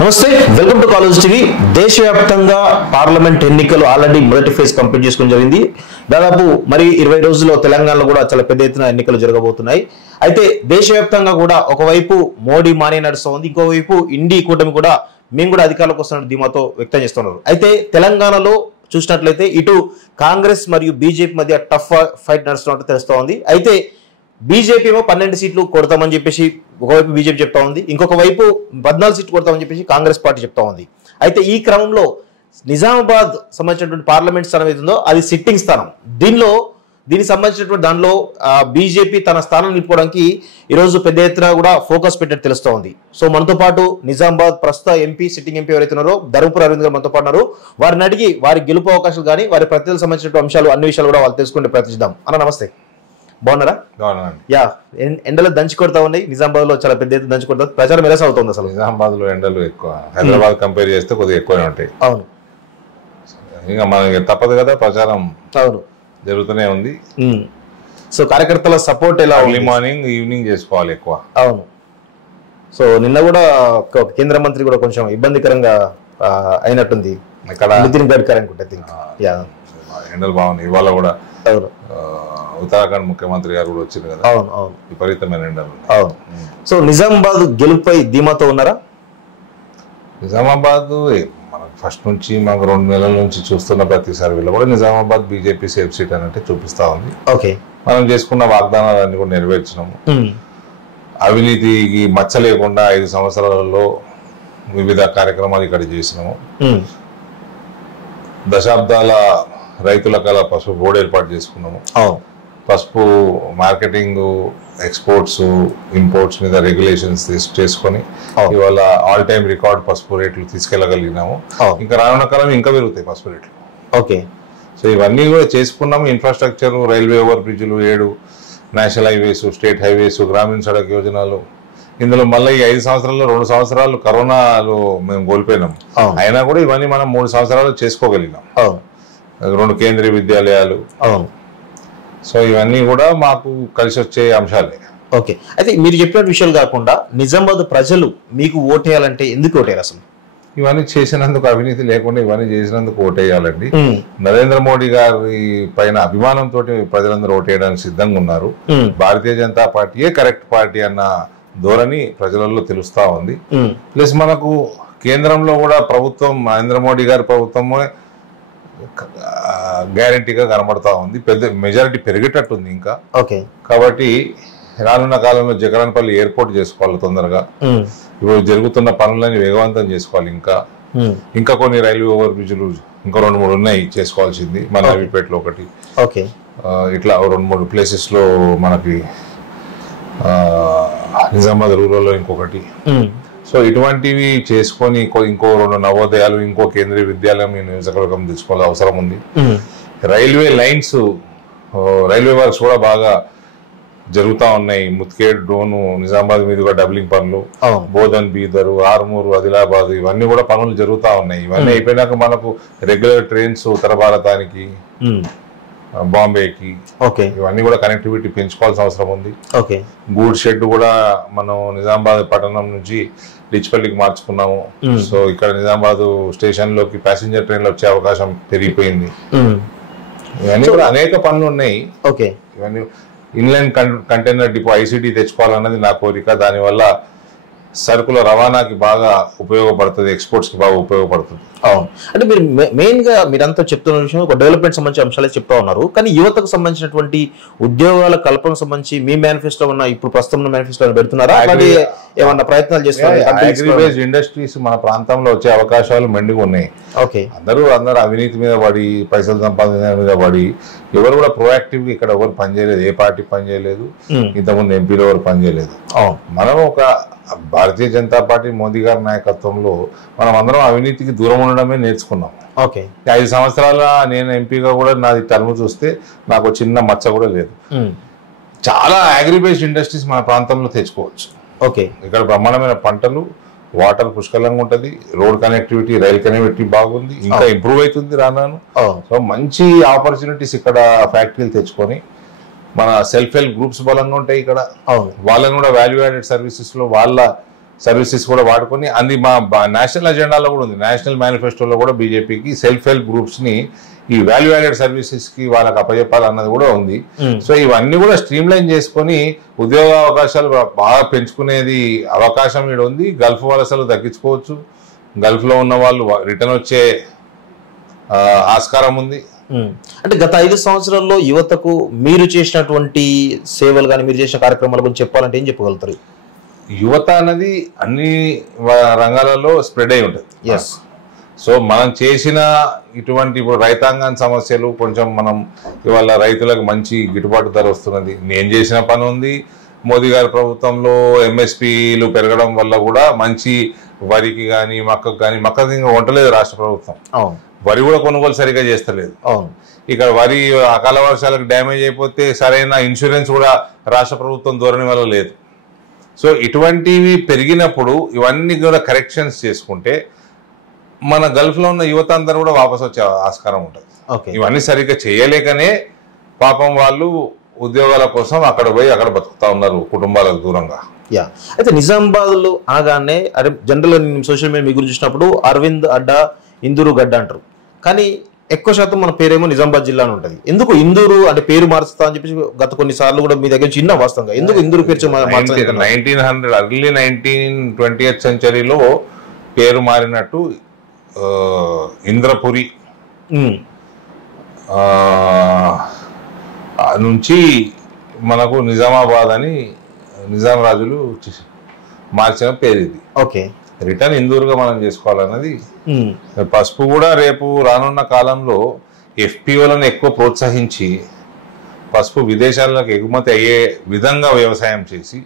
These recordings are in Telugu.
నమస్తే, వెల్కమ్ టు కాలేజ్ టీవీ. దేశవ్యాప్తంగా పార్లమెంట్ ఎన్నికలు ఆల్రెడీ మొదటి ఫేజ్ కంప్లీట్ చేసుకుని జరిగింది. దాదాపు మరి 20 రోజుల్లో తెలంగాణలో కూడా చాలా పెద్ద ఎత్తున ఎన్నికలు జరగబోతున్నాయి. అయితే దేశవ్యాప్తంగా కూడా ఒకవైపు మోడీ మానే నడుస్తుంది, ఇంకోవైపు ఇండి కూటమి కూడా మేము కూడా అధికారంలోకి వస్తున్న ధీమాతో వ్యక్తం చేస్తున్నారు. అయితే తెలంగాణలో చూసినట్లయితే ఇటు కాంగ్రెస్ మరియు బీజేపీ మధ్య టఫ్ ఫైట్ నడుస్తున్నట్టు తెలుస్తోంది. అయితే బీజేపీ ఏమో 12 సీట్లు కొడతామని చెప్పేసి ఒకవైపు బీజేపీ చెప్తా ఉంది, ఇంకొక వైపు 14 సీట్లు కొడతామని చెప్పేసి కాంగ్రెస్ పార్టీ చెప్తా ఉంది. అయితే ఈ క్రమంలో నిజామాబాద్ సంబంధించినటువంటి పార్లమెంట్ స్థానం ఏదో అది సిట్టింగ్ స్థానం. దీనికి సంబంధించినటువంటి దానిలో బీజేపీ తన స్థానం నిలుపుకోవడానికి ఈరోజు పెద్ద ఎత్తున కూడా ఫోకస్ పెట్టినట్టు తెలుస్తూ ఉంది. సో మనతో పాటు నిజామాబాద్ ప్రస్తుత ఎంపీ సిట్టింగ్ ఎంపీ ఎవరైతే ఉన్నారో ధర్మపురి అరవింద్ గారు మనతో పాటు ఉన్నారు. వారిని అడిగి వారి గెలుపు అవకాశాలు కానీ వారి ప్రతినిధులకు సంబంధించిన అంశాలు అన్ని విషయాలు కూడా వాళ్ళు తెలుసుకుంటే ప్రయత్నిద్దాం. అన్న నమస్తే, బాగున్నారా? యా, ఎండలు దంచి కొడతా ఉన్నాయి. నిజామాబాద్ లో చాలా పెద్ద ఎత్తున దంచి కొడతా. ప్రచారం ఎలా సాగుతుంది అసలు? నిజామాబాద్ లో ఎండలు ఎక్కువ, హైదరాబాద్ కంపేర్ చేస్తే కొద్దిగా ఎక్కువనే ఉంటాయి. అవును, ఇంకా మనకి తప్పదు కదా, ప్రచారం అవును జరుగుతూనే ఉంది. సో కార్యకర్తల సపోర్ట్ ఎలా? ఎర్లీ మార్నింగ్ ఈవినింగ్ చేసుకోవాలి ఎక్కువ. అవును. సో నిన్న కూడా కేంద్ర మంత్రి కూడా కొంచెం ఇబ్బందికరంగా అయినట్టుంది ఇక్కడ నితిన్ గడ్కరీ అనుకుంటే. ఎండలు బాగున్నాయి ఇవాళ కూడా. అవును, ఉత్తరాఖండ్ ముఖ్యమంత్రి గారు కూడా వచ్చింది కదా. అవును అవును, విపరీతమైన ఎండలు. అవును. సో నిజామాబాద్ గెలుపుపై ధీమాతో ఉన్నారా? నిజామాబాద్ మనకు ఫస్ట్ నుంచి మాకు 2 నెలల నుంచి చూస్తున్న ప్రతి సర్వేలో కూడా నిజామాబాద్ బీజేపీ సేఫ్ సీట్ అని చూపిస్తా ఉంది. ఓకే, మనం చేసుకున్న వాగ్దానాలన్నీ కూడా నెరవేర్చినాము. అవినీతికి మచ్చ లేకుండా 5 సంవత్సరాలలో వివిధ కార్యక్రమాలు ఇక్కడ చేసినాము. దశాబ్దాల రైతుల కల పసుపు బోర్డు ఏర్పాటు చేసుకున్నాము. పసుపు మార్కెటింగ్, ఎక్స్పోర్ట్స్, ఇంపోర్ట్స్ మీద రెగ్యులేషన్స్ చేసుకొని ఇవాళ ఆల్ టైమ్ రికార్డ్ పసుపు రేట్లు తీసుకెళ్లగలిగినాము. ఇంకా రానున్న కాలం ఇంకా పెరుగుతాయి పసుపు రేట్లు. ఓకే, సో ఇవన్నీ కూడా చేసుకున్నాము. ఇన్ఫ్రాస్ట్రక్చర్, రైల్వే ఓవర్ బ్రిడ్జ్లు 7, నేషనల్ హైవేస్, స్టేట్ హైవేస్, గ్రామీణ సడక్ యోజనలు. ఇందులో మళ్ళీ ఈ 5 సంవత్సరాల్లో 2 సంవత్సరాలు కరోనాలో మేము కోల్పోయినాం. అయినా కూడా ఇవన్నీ మనం 3 సంవత్సరాలు చేసుకోగలిగినాం. 2 కేంద్రీయ విద్యాలయాలు. సో ఇవన్నీ కూడా మాకు కలిసి వచ్చే అంశాలే. ఓకే, అయితే మీరు చెప్పిన విషయాలు కాకుండా నిజామాబాద్ ప్రజలు మీకు ఓటేయాలంటే ఎందుకు ఓటేయాలి అసలు? ఇవన్నీ చేసినందుకు, అవినీతి లేకుండా ఇవన్నీ చేసినందుకు ఓటేయాలండి. నరేంద్ర మోడీ గారి పైన అభిమానంతో ప్రజలందరూ ఓటేయడానికి సిద్ధంగా ఉన్నారు. భారతీయ జనతా పార్టీయే కరెక్ట్ పార్టీ అన్న ధోరణి ప్రజలలో తెలుస్తా ఉంది. ప్లస్ మనకు కేంద్రంలో కూడా ప్రభుత్వం, నరేంద్ర మోడీ గారి ప్రభుత్వమే గ్యారంటీగా కనబడతా ఉంది. పెద్ద మెజారిటీ పెరిగేటట్టుంది ఇంకా. ఓకే, కాబట్టి రానున్న కాలంలో జగరాన్పల్లి ఎయిర్పోర్ట్ చేసుకోవాలి తొందరగా. ఇప్పుడు జరుగుతున్న పనులని వేగవంతం చేసుకోవాలి. ఇంకా కొన్ని రైల్వే ఓవర్ బ్రిడ్జ్లు ఇంకా 2-3 ఉన్నాయి చేసుకోవాల్సింది. మన నవీపేటలో ఒకటి, ఓకే, ఇట్లా 2-3 ప్లేసెస్ లో మనకి నిజామాబాద్ రూరల్ లో ఇంకొకటి. సో ఇటువంటివి చేసుకొని ఇంకో 2 నవోదయాలు, ఇంకో కేంద్రీయ విద్యాలయం ఈ నియోజకవర్గం తీసుకోవాల్సిన అవసరం ఉంది. రైల్వే లైన్స్, రైల్వే వర్క్స్ కూడా బాగా జరుగుతూ ఉన్నాయి. ముత్కేడ్, డోను, నిజామాబాద్ మీదుగా డబ్లింగ్ పనులు, బోధన్, బీదరు, ఆర్మూరు, ఆదిలాబాద్ ఇవన్నీ కూడా పనులు జరుగుతూ ఉన్నాయి. ఇవన్నీ అయిపోయినాక మనకు రెగ్యులర్ ట్రైన్స్ ఉత్తర భారతానికి, బాంబేకి, ఇవన్నీ కూడా కనెక్టివిటీ పెంచుకోవాల్సిన అవసరం ఉంది. గూడ్ షెడ్ కూడా మనం నిజామాబాద్ పట్టణం నుంచి డిచ్పల్లికి మార్చుకున్నాము. సో ఇక్కడ నిజామాబాద్ స్టేషన్ లోకి ప్యాసింజర్ ట్రైన్లు వచ్చే అవకాశం పెరిగిపోయింది. ఇవన్నీ కూడా అనేక పనులు ఉన్నాయి. ఇవన్నీ ఇన్లైన్ కంటైనర్ డిపో ఐసిటీ తెచ్చుకోవాలన్నది నా కోరిక. దానివల్ల సరుకుల రవాణాకి బాగా ఉపయోగపడుతుంది, ఎక్స్పోర్ట్స్ కి బాగా ఉపయోగపడుతుంది. అవును, అంటే మీరు మెయిన్ గా మీరంతా చెప్తున్న విషయం ఒక డెవలప్మెంట్ సంబంధించిన అంశాలే చెప్తా ఉన్నారు. కానీ యువతకు సంబంధించినటువంటి ఉద్యోగాల కల్పనకు సంబంధించి మీ మేనిఫెస్టో ఉన్న ఇప్పుడు ప్రస్తుతం మేనిఫెస్టో పెడుతున్నారా? ఏమన్నా ప్రయత్నాలు చేస్తున్నారు? ఇండస్ట్రీస్ మన ప్రాంతంలో వచ్చే అవకాశాలు మెండుగా ఉన్నాయి. అందరూ అవినీతి మీద పడి, పైసలు సంపాదన మీద పడి ఎవరు కూడా ప్రొయాక్టివ్ గా ఇక్కడ ఎవరు పనిచేయలేదు. ఏ పార్టీ పనిచేయలేదు, ఇంతకుముందు ఎంపీలో ఎవరు పనిచేయలేదు. మనం ఒక భారతీయ జనతా పార్టీ మోదీ గారి నాయకత్వంలో మనం అందరం అవినీతికి దూరం ఉండడమే నేర్చుకున్నాం. 5 సంవత్సరాల నేను ఎంపీగా కూడా నాది టర్మ్ చూస్తే నాకు చిన్న మచ్చ కూడా లేదు. చాలా అగ్రిబేస్డ్ ఇండస్ట్రీస్ మన ప్రాంతంలో తెచ్చుకోవచ్చు. ఇక్కడ బ్రహ్మాండమైన పంటలు, వాటర్ పుష్కలంగా ఉంటది, రోడ్ కనెక్టివిటీ, రైల్ కనెక్టివిటీ బాగుంది, ఇంకా ఇంప్రూవ్ అవుతుంది రాను. సో మంచి ఆపర్చునిటీస్ ఇక్కడ ఫ్యాక్టరీలు తెచ్చుకొని మన సెల్ఫ్ హెల్ప్ గ్రూప్స్ బలంగా ఉంటాయి ఇక్కడ. వాళ్ళని కూడా వాల్యూ యాడెడ్ సర్వీసెస్ లో వాళ్ళ సర్వీసెస్ కూడా వాడుకొని అది మా నేషనల్ అజెండాలో కూడా ఉంది. నేషనల్ మేనిఫెస్టోలో కూడా బీజేపీకి సెల్ఫ్ హెల్ప్ గ్రూప్స్ ని ఈ వాల్యూ యాడెడ్ సర్వీసెస్ కి వాళ్ళకి అప్పచెప్పాలన్నది కూడా ఉంది. సో ఇవన్నీ కూడా స్ట్రీమ్ లైన్ చేసుకొని ఉద్యోగ అవకాశాలు బాగా పెంచుకునేది అవకాశం ఇక్కడ ఉంది. గల్ఫ్ వలసలు తగ్గించుకోవచ్చు. గల్ఫ్ లో ఉన్న వాళ్ళు రిటర్న్ వచ్చే ఆస్కారం ఉంది. అంటే గత 5 సంవత్సరాల్లో యువతకు మీరు చేసినటువంటి సేవలు కానీ మీరు చేసిన కార్యక్రమాల గురించి చెప్పాలంటే ఏం చెప్పగలుగుతారు? యువత అనేది అన్ని రంగాలలో స్ప్రెడ్ అయి ఉంటుంది. ఎస్. సో మనం చేసిన ఇటువంటి ఇప్పుడు రైతాంగాన్ని సమస్యలు కొంచెం మనం ఇవాళ రైతులకు మంచి గిట్టుబాటు ధర వస్తున్నది. నేను చేసిన పని ఉంది. మోదీ గారి ప్రభుత్వంలో ఎంఎస్పీలు పెరగడం వల్ల కూడా మంచి వరికి కానీ మక్కకు కానీ మక్కకు ఇంకా వంటలేదు రాష్ట్ర ప్రభుత్వం. వరి కూడా కొనుగోలు సరిగా చేస్తలేదు. ఇక్కడ వరి అకాల వర్షాలకు డ్యామేజ్ అయిపోతే సరైన ఇన్సూరెన్స్ కూడా రాష్ట్ర ప్రభుత్వం ధోరణి వల్ల లేదు. సో ఇటువంటివి పెరిగినప్పుడు ఇవన్నీ కూడా కరెక్షన్స్ చేసుకుంటే మన గల్ఫ్ లో ఉన్న యువత అందరూ కూడా వాపసు వచ్చే ఆస్కారం ఉంటుంది. ఇవన్నీ సరిగ్గా చేయలేకనే పాపం వాళ్ళు ఉద్యోగాల కోసం అక్కడ పోయి అక్కడ బతుకుతా ఉన్నారు కుటుంబాలకు దూరంగా. అయితే నిజామాబాద్ లో అనగానే అదే జనరల్ సోషల్ మీడియా మీ గురించి చూసినప్పుడు అరవింద్ అడ్డా, ఇందూరు గడ్డ అంటారు. కానీ ఎక్కువ శాతం మన పేరేమో నిజామాబాద్ జిల్లా అని ఉంటుంది. ఎందుకు ఇందూరు అంటే పేరు మారుస్తా అని చెప్పి గత కొన్నిసార్లు కూడా మీ దగ్గర చిన్న వాస్తవంగా ఎందుకు ఇందూరు పేరు 1900 అర్లీ 1920th సెంచరీలో పేరు మారినట్టు ఇంద్రపురి నుంచి మనకు నిజామాబాద్ అని నిజాం రాజులు మార్చిన పేరు ఇది. ఓకే. రిటర్న్ ఇందూరుగా మనం చేసుకోవాలన్నది. పసుపు కూడా రేపు రానున్న కాలంలో ఎఫ్పిఓలను ఎక్కువ ప్రోత్సహించి పసుపు విదేశాలకు ఎగుమతి అయ్యే విధంగా వ్యవసాయం చేసి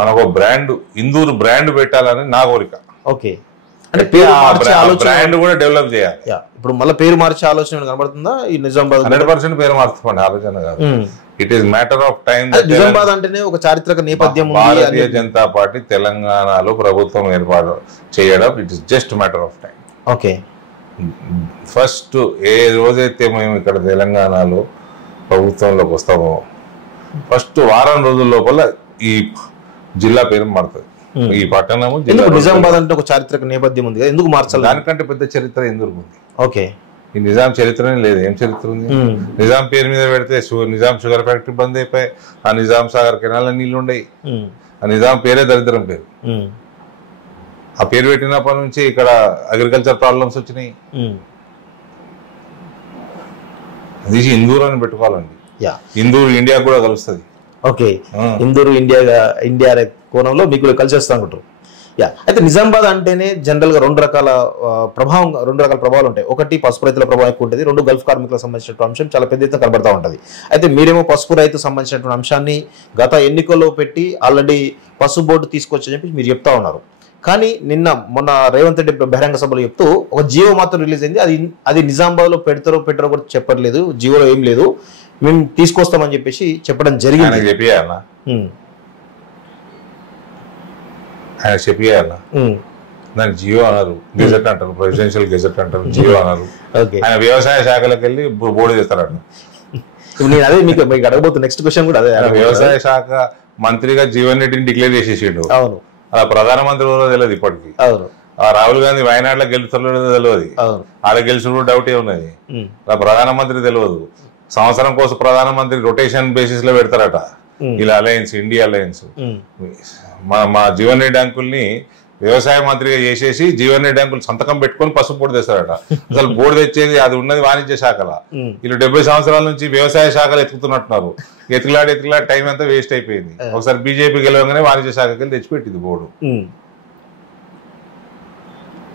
మనకు బ్రాండ్ ఇందూరు బ్రాండ్ పెట్టాలని నా కోరిక. ఓకే. అంటే బ్రాండ్ కూడా డెవలప్ చేయాలి. ఇప్పుడు మళ్ళీ పేరు మార్చే ఆలోచన కనబడుతుందా? ఈ నిజామాబాద్ 100% పేరు మార్చుకోండి ఆలోచన కాదు. It is matter of time. Nizamabad అంటేనే ఒక చారిత్రక నేపథ్యం. భారతీయ జనతా పార్టీ తెలంగాణలో ప్రభుత్వం ఏర్పాటు చేయడం it is just matter of time. Okay. First ఏ రోజైతే మేము ఇక్కడ తెలంగాణలో ప్రభుత్వంలోకి వస్తామో ఫస్ట్ వారం రోజుల లోపల ఈ జిల్లా పేరు మారుతుంది. ఈ పట్టణము నిజామాబాద్ అంటే ఒక చారిత్రక నేపథ్యం ఉంది, ఎందుకు మార్చాలి? దానికంటే పెద్ద చరిత్ర ఎందుకు ఉంది? ఓకే. ఈ నిజాం చరిత్రనే లేదు. ఏం చరిత్ర ఉంది? నిజాం పేరు మీద పెడితే నిజాం షుగర్ ఫ్యాక్టరీ బంద్ అయిపోయి ఆ నిజాం సాగర్ కెనాల నీళ్లు ఉండయి. ఆ నిజాం పేరే దరిద్రం పేరు. ఆ పేరు పెట్టినప్పటి నుంచి ఇక్కడ అగ్రికల్చర్ ప్రాబ్లమ్స్ వచ్చినాయి. అది ఇందూరు అని పెట్టుకోవాలండి. ఇందూరు ఇండియా కూడా కలుస్తుంది. ఓకే. ఇందూరు ఇండియా కోణంలో మీకు కలిసి వస్తా ఉంటారు. అయితే నిజామాబాద్ అంటేనే జనరల్ గా రెండు రకాల ప్రభావాలు ఉంటాయి. ఒకటి పసుపు రైతుల ప్రభావం ఎక్కువ ఉంటుంది, రెండు గల్ఫ్ కార్మికులకు సంబంధించిన అంశం చాలా పెద్ద ఎత్తున కనబడతా ఉంటుంది. అయితే మీరేమో పసుపు రైతు సంబంధించినటువంటి అంశాన్ని గత ఎన్నికల్లో పెట్టి ఆల్రెడీ పసుపు బోర్డు తీసుకొచ్చని చెప్పి మీరు చెప్తా ఉన్నారు. కానీ మొన్న రేవంత్ రెడ్డి బహిరంగ సభలో చెప్తూ ఒక జియో మాత్రం రిలీజ్ అయింది. అది నిజామాబాద్ లో పెట్టారో కూడా చెప్పట్లేదు, జియోలో ఏం లేదు, మేము తీసుకొస్తామని చెప్పేసి చెప్పడం జరిగింది. ఆయన చెప్పియాల దాన్ని జియో అన్నారు, గెజెట్ అంటారు, ప్రెసిడెన్షియల్ గెజెట్ అంటారు, జియో అన్నారు. ఆయన వ్యవసాయ శాఖలకు వెళ్ళి బోర్డు చేస్తారట. నేను అదే మీకు అడగబోతున్నా నెక్స్ట్ క్వశ్చన్ కూడా అదే. వ్యవసాయ శాఖ మంత్రిగా జీవన్ రెడ్డిని డిక్లేర్ చేసేసిండు. అవును. అలా ప్రధానమంత్రి తెలియదు ఇప్పటికి. అవును. రాహుల్ గాంధీ వయనాడులో గెలుస్తాడో తెలియదు, ఆడ గెలుచుడు డౌటే ఉన్నది. అలా ప్రధానమంత్రి తెలియదు. సంవత్సరం కోసం ప్రధానమంత్రి రొటేషన్ బేసిస్ లో పెడతారట. ఇలా అలయన్స్, ఇండియా అలయన్స్. మా జీవన్ రెడ్డి అంకుల్ని వ్యవసాయ మంత్రిగా చేసేసి జీవన్ రెడ్డి అంకుల్ సంతకం పెట్టుకొని పసుపు బోర్డు తెస్తారట. అసలు బోర్డు తెచ్చేది అది ఉన్నది వాణిజ్య శాఖల. వీళ్ళు 70 సంవత్సరాల నుంచి వ్యవసాయ శాఖలు ఎత్తుకుతున్నట్టున్నారు. ఎత్తులాడి టైం అంతా వేస్ట్ అయిపోయింది. ఒకసారి బీజేపీ గెలవగానే వాణిజ్య శాఖకి వెళ్ళి తెచ్చిపెట్టింది బోర్డు.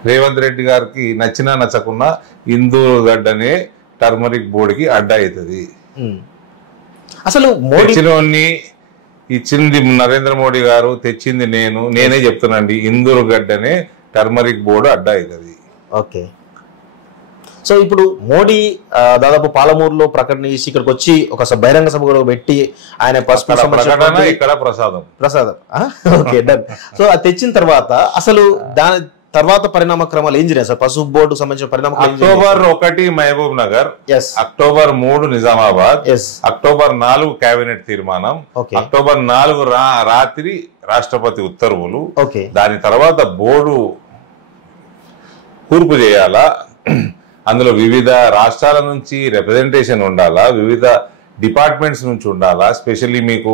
రేవంత్ రెడ్డి గారికి నచ్చినా నచ్చకున్నా ఇందూరు గడ్డనే టర్మరిక్ బోర్డుకి అడ్డా అవుతుంది. అసలు ఇచ్చింది నరేంద్ర మోడీ గారు, తెచ్చింది నేనే చెప్తున్నాండి. ఇందూరు గడ్డనే టర్మరిక్ బోర్డు అడ్డా అవుతుంది. ఓకే. సో ఇప్పుడు మోడీ దాదాపు పాలమూరులో ప్రకటన చేసి ఇక్కడికి వచ్చి ఒక బహిరంగ సభ కూడా పెట్టి ఆయన ప్రకటన ఇక్కడ ప్రసాదం. Okay, done. సో అది తెచ్చిన తర్వాత అసలు దాని తర్వాత పరిణామ క్రమాలు ఏం జరిగాయి సార్? పసుపు బోర్డు సంబంధించిన పరిణామ October 1 Mahabubnagar, October 3 Nizamabad, October 4 cabinet తీర్మానం, అక్టోబర్ 4 రాత్రి రాష్ట్రపతి ఉత్తర్వులు, ఓకే దాని తర్వాత బోర్డు కూర్పు చేయాలా, అందులో వివిధ రాష్ట్రాల నుంచి రిప్రజెంటేషన్ ఉండాలా, వివిధ డిపార్ట్మెంట్స్ నుంచి ఉండాలా, స్పెషల్లీ మీకు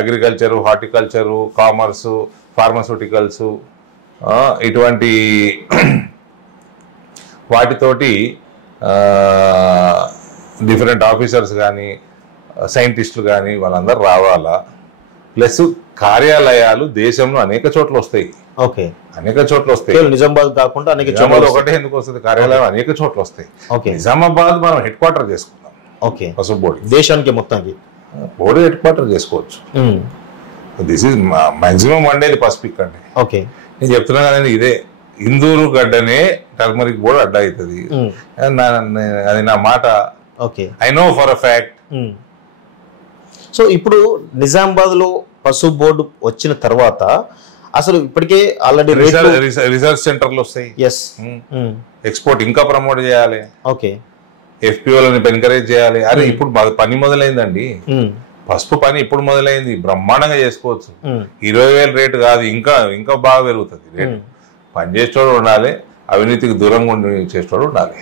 అగ్రికల్చరు, హార్టికల్చరు, కామర్సు, ఫార్మస్యూటికల్స్ ఇటువంటి వాటితోటి డిఫరెంట్ ఆఫీసర్స్ కానీ సైంటిస్టులు కానీ వాళ్ళందరూ రావాలా. ప్లస్ కార్యాలయాలు దేశంలో అనేక చోట్ల వస్తాయి, ఓకే అనేక చోట్ల వస్తాయి. నిజామాబాద్ కాకుండా అనేక నిజామాబాద్ ఒకటే ఎందుకు వస్తుంది, కార్యాలయం అనేక చోట్ల వస్తాయి. ఓకే నిజామాబాద్ మనం హెడ్ క్వార్టర్ చేసుకుందాం, ఓకే పసుపు బోర్డు దేశానికి మొత్తానికి బోర్డు హెడ్ క్వార్టర్ చేసుకోవచ్చు. దిస్ ఈజ్ మాక్సిమం వండేది పసుపు ఇక్కడనే. ఓకే నేను చెప్తున్నా కదండి, ఇదే ఇందూరు గడ్డనే టర్మరిక్ బోర్డు అడ్డా అవుతుంది. అది నా మాట, okay I know for a fact. So ఇప్పుడు నిజామాబాద్ లో పసుపు బోర్డు వచ్చిన తర్వాత అసలు ఇప్పటికే ఆల్రెడీ రీసెర్చ్ సెంటర్లు వస్తాయి, ఎస్ ఎక్స్పోర్ట్ ఇంకా ప్రమోట్ చేయాలి, ఓకే ఎఫ్పిఓలని ఎంకరేజ్ చేయాలి. అరే ఇప్పుడు పని మొదలైందండి, పసుపు పని ఇప్పుడు మొదలైంది, బ్రహ్మాండంగా చేసుకోవచ్చు. 20,000 రేటు కాదు, ఇంకా ఇంకా బాగా పెరుగుతుంది రేటు. పని చేసేవాడు ఉండాలి, అవినీతికి దూరంగా ఉండి చేసేవాడు ఉండాలి.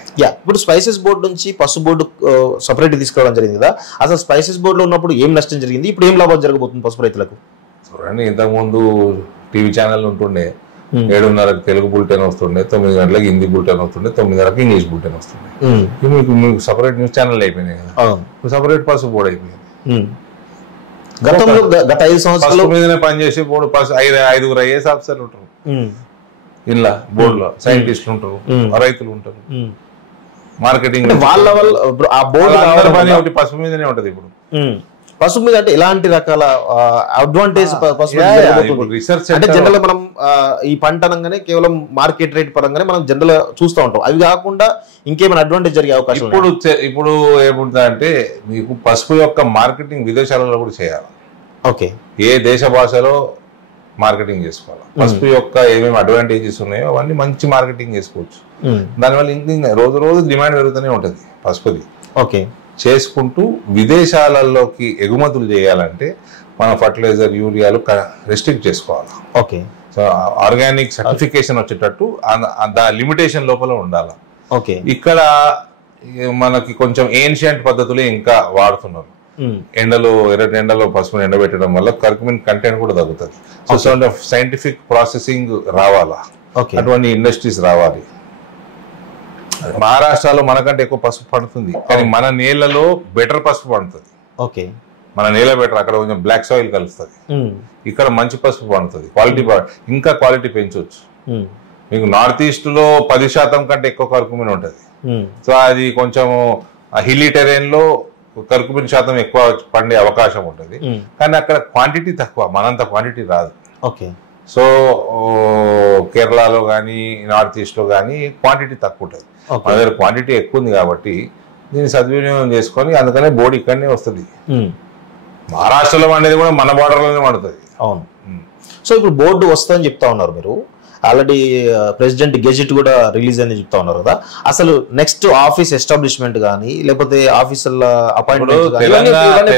ఇప్పుడు స్పైసెస్ బోర్డు నుంచి పసుపు బోర్డు సపరేట్ తీసుకోవడం జరిగింది కదా, అసలు స్పైసెస్ బోర్డులో ఉన్నప్పుడు ఏం నష్టం జరిగింది, ఇప్పుడు ఏం లాభం జరగబోతుంది పసుపు రైతులకు? చూడండి, ఇంతకుముందు టీవీ ఛానల్ ఉంటుండే, 7:30కి తెలుగు బులెటిన్ వస్తుండే, 9 గంటలకు హిందీ బులెటిన్ వస్తుండే, 9:30కి ఇంగ్లీష్ బులెటిన్ వస్తుండే. మీకు సపరేట్ న్యూస్ ఛానల్ అయిపోయినాయి కదా, సపరేట్ పసుపు బోర్డు అయిపోయింది. గతంలో గత 5 సంవత్సరాల మీదనే పనిచేసే బోర్డు 5 ఐఏఎస్ ఆఫీసర్లు ఉంటారు ఇలా, బోర్డులో సైంటిస్టులు ఉంటారు, రైతులు ఉంటారు, మార్కెటింగ్ వాళ్ళ ఆ బోర్డు పని ఒకటి పసుపు మీదనే ఉంటది. ఇప్పుడు పసుపు మీద అంటే ఎలాంటి రకాల అడ్వాంటేజ్ రీసెర్చ్ అంటే జనరల్ మనం ఈ పంట అనగానే కేవలం మార్కెట్ రేట్ పరంగానే మనం జనరల్ చూస్తూ ఉంటాం, అవి కాకుండా ఇంకేమైనా అడ్వాంటేజ్ జరిగే అవకాశం? ఇప్పుడు ఏముంటుందంటే మీకు పసుపు యొక్క మార్కెటింగ్ విదేశాలలో కూడా చేయాలి. ఓకే, ఏ దేశ భాషలో మార్కెటింగ్ చేసుకోవాలి, పసుపు యొక్క ఏమేమి అడ్వాంటేజెస్ ఉన్నాయో అవన్నీ మంచి మార్కెటింగ్ చేసుకోవచ్చు. దానివల్ల ఇంకా రోజు రోజు డిమాండ్ పెరుగుతూనే ఉంటుంది పసుపుది. ఓకే, చేసుకుంటూ విదేశాలలోకి ఎగుమతులు చేయాలంటే మన ఫర్టిలైజర్, యూరియాలు రెస్ట్రిక్ట్ చేసుకోవాలి. ఓకే, సో ఆర్గానిక్ సర్టిఫికేషన్ వచ్చేటట్టు లిమిటేషన్ లోపల ఉండాలి. ఓకే, ఇక్కడ మనకి కొంచెం ఏన్షియంట్ పద్ధతులే ఇంకా వాడుతున్నారు. ఎర్రటి ఎండలో పసుపుని ఎండబెట్టడం వల్ల కర్కుమిన్ కంటెంట్ కూడా తగ్గుతుంది. సో సైంటిఫిక్ ప్రాసెసింగ్ రావాలా, అటువంటి ఇండస్ట్రీస్ రావాలి. మహారాష్ట్రలో మనకంటే ఎక్కువ పసుపు పండుతుంది, కానీ మన నేలలో బెటర్ పసుపు పండుతుంది. ఓకే, మన నేల బెటర్, అక్కడ కొంచెం బ్లాక్ సాయిల్ కలుస్తుంది, ఇక్కడ మంచి పసుపు పండుతుంది. క్వాలిటీ ఇంకా క్వాలిటీ పెంచవచ్చు. మీకు నార్త్ ఈస్ట్ లో 10% కంటే ఎక్కువ కర్కుమిన్ ఉంటుంది. సో అది కొంచెం హిల్లీ టెరెన్ లో కర్కుమిన్ శాతం ఎక్కువ పండే అవకాశం ఉంటుంది, కానీ అక్కడ క్వాంటిటీ తక్కువ, మనంత క్వాంటిటీ రాదు. ఓకే, సో కేరళలో కానీ నార్త్ ఈస్ట్ లో కానీ క్వాంటిటీ తక్కువ ఉంటుంది, మన దగ్గర క్వాంటిటీ ఎక్కువ ఉంది కాబట్టి దీన్ని సద్వినియోగం చేసుకొని అందుకనే బోర్డు ఇక్కడనే వస్తుంది. మహారాష్ట్రలో పండేది కూడా మన బార్డర్లోనే పడుతుంది. అవును. సో ఇప్పుడు బోర్డు వస్తుందని చెప్తా ఉన్నారు మీరు, ఆల్రెడీ ప్రెసిడెంట్ గెజెట్ కూడా రిలీజ్ అని చెప్తా ఉన్నారు కదా, అసలు నెక్స్ట్ ఆఫీస్ ఎస్టాబ్లిష్మెంట్ కానీ లేకపోతే ఆఫీసర్ల అపాయింట్మెంట్?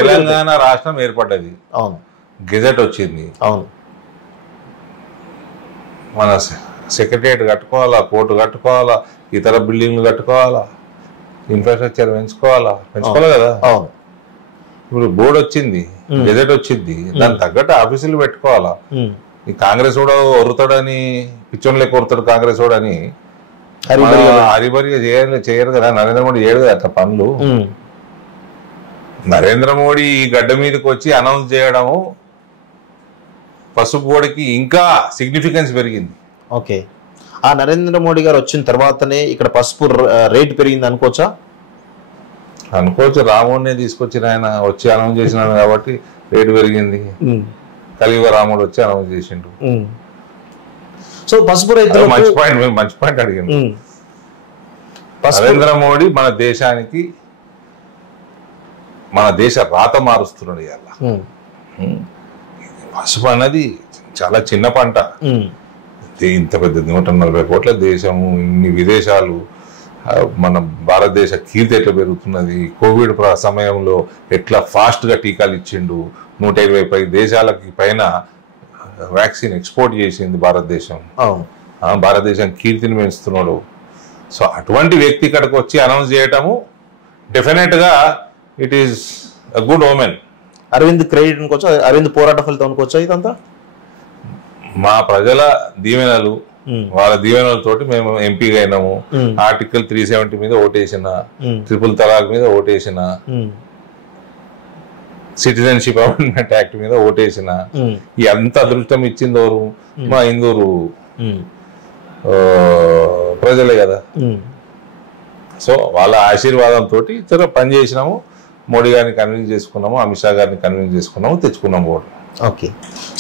తెలంగాణ రాష్ట్రం ఏర్పడ్డది, అవును, గెజెట్ వచ్చింది, అవును, మన సెక్రటరియట్ కట్టుకోవాలా, కోర్టు కట్టుకోవాలా, ఇతర బిల్డింగ్లు కట్టుకోవాలా, ఇన్ఫ్రాస్ట్రక్చర్ పెంచుకోవాలి కదా. అవును, ఇప్పుడు బోర్డు వచ్చింది, గెజెట్ వచ్చింది, దానికి తగ్గట్టు ఆఫీసులు పెట్టుకోవాలా. ఈ కాంగ్రెస్ కూడా ఒరుతాడని, పిచ్చోన్ లెక్క ఒరుతాడు కాంగ్రెస్ కూడా అని హరిబరిగా చేయరు కదా. నరేంద్ర మోడీ చేయడు కదా అట్లా పనులు. నరేంద్ర మోడీ ఈ గడ్డ మీదకి వచ్చి అనౌన్స్ చేయడము పసుపు బోర్డుకి ఇంకా సిగ్నిఫికెన్స్ పెరిగింది. ఓకే, ఆ నరేంద్ర మోడీ గారు వచ్చిన తర్వాతనే ఇక్కడ పసుపు రేటు పెరిగింది అనుకోవచ్చా? అనుకోవచ్చు, రాముడిని తీసుకొచ్చిన ఆయన వచ్చి అనౌన్స్ చేసినాడు కాబట్టి రేటు పెరిగింది. కలియుగ రాముడు వచ్చి అనౌన్స్ చేసిండు. సో పసుపు రైతులు మంచి పాయింట్ అడిగిండు. నరేంద్ర మోడీ మన దేశానికి, మన దేశ రాత మారుస్తున్నాడు. ఇవాళ పసుపు అన్నది చాలా చిన్న పంట, ఇంత పెద్ద 140 కోట్ల దేశము, ఇన్ని విదేశాలు, మన భారతదేశ కీర్తి ఎట్లా పెరుగుతున్నది, కోవిడ్ సమయంలో ఎట్లా ఫాస్ట్గా టీకాలు ఇచ్చిండు, 120 దేశాలకి పైన వ్యాక్సిన్ ఎక్స్పోర్ట్ చేసింది భారతదేశం. భారతదేశం కీర్తిని పెంచుతున్నాడు. సో అటువంటి వ్యక్తి ఇక్కడికి వచ్చి అనౌన్స్ చేయటము డెఫినెట్ గా it is a good omen. Arvind credit అనుకోవచ్చు, అరవింద్ పోరాట ఫలితం అనుకోవచ్చు ఇదంతా. మా ప్రజల దీవెనలు, వాళ్ళ దీవెనలతోటి మేము ఎంపీగా అయినాము. ఆర్టికల్ 370 మీద ఓటేసిన, ట్రిపుల్ తలాక్ మీద ఓటేసిన, సిటిజన్షిప్ అమెండ్మెంట్ యాక్ట్ మీద ఓటేసిన, ఈ అంత అదృష్టం ఇచ్చిందోరు మా ఇందూరు ప్రజలే కదా. సో వాళ్ళ ఆశీర్వాదంతో చాలా పని చేసినాము. మోడీ గారిని కన్విన్స్ చేసుకున్నాము, అమిత్ షా గారిని కన్విన్స్ చేసుకున్నాము, తెచ్చుకున్నాము బోర్డు. ఓకే.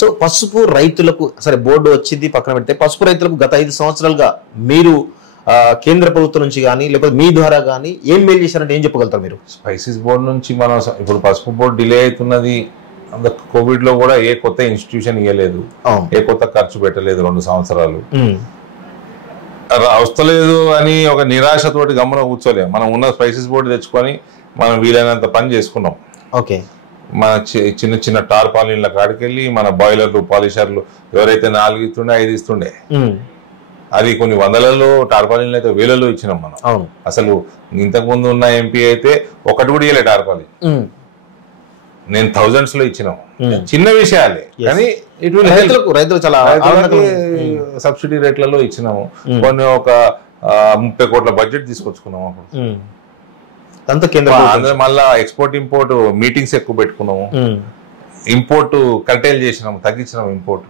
సో పసుపు రైతులకు సరే బోర్డు వచ్చింది పక్కన పెడితే, పసుపు రైతులకు గత 5 సంవత్సరాలుగా మీరు కేంద్ర ప్రభుత్వం నుంచి కానీ లేకపోతే మీ ద్వారా కానీ ఏం మేలు చేశారంటే ఏం చెప్పగలుగుతారు మీరు? స్పైసెస్ బోర్డు నుంచి మనం ఇప్పుడు పసుపు బోర్డు డిలే అవుతున్నది. కోవిడ్ లో కూడా ఏ కొత్త ఇన్స్టిట్యూషన్ ఇవ్వలేదు, ఏ కొత్త ఖర్చు పెట్టలేదు 2 సంవత్సరాలు. వస్తలేదు అని ఒక నిరాశతోటి గమ్మున కూర్చోలేము. మనం ఉన్న స్పైసెస్ బోర్డు తెచ్చుకొని మనం వీలైనంత పని చేసుకున్నాం. ఓకే. మన చిన్న చిన్న టార్పాలిన్ల కాడికెళ్ళి మన బాయిలర్లు, పాలిషర్లు ఎవరైతే 4 ఇస్తుండే 5 ఇస్తుండే, అది కొన్ని వందలలో టార్పాలిన్లు అయితే వేలలో ఇచ్చినాం మనం. అసలు ఇంతకు ముందు ఉన్న ఎంపీ అయితే ఒకటి కూడా ఇవ్వలే టార్పాలిన్. నేను థౌజండ్స్ లో ఇచ్చినాం. చిన్న విషయాలే కానీ ఇట్ విల్ రైతులు చాలా సబ్సిడీ రేట్లలో ఇచ్చినాము. కొన్ని ఒక 30 కోట్ల బడ్జెట్ తీసుకొచ్చుకున్నాము అప్పుడు. మళ్ళా ఎక్స్పోర్ట్ ఇంపోర్ట్ మీటింగ్స్ ఎక్కువ పెట్టుకున్నాము. ఇంపోర్ట్ కర్టైల్ చేసినాము, తగ్గించినాము import.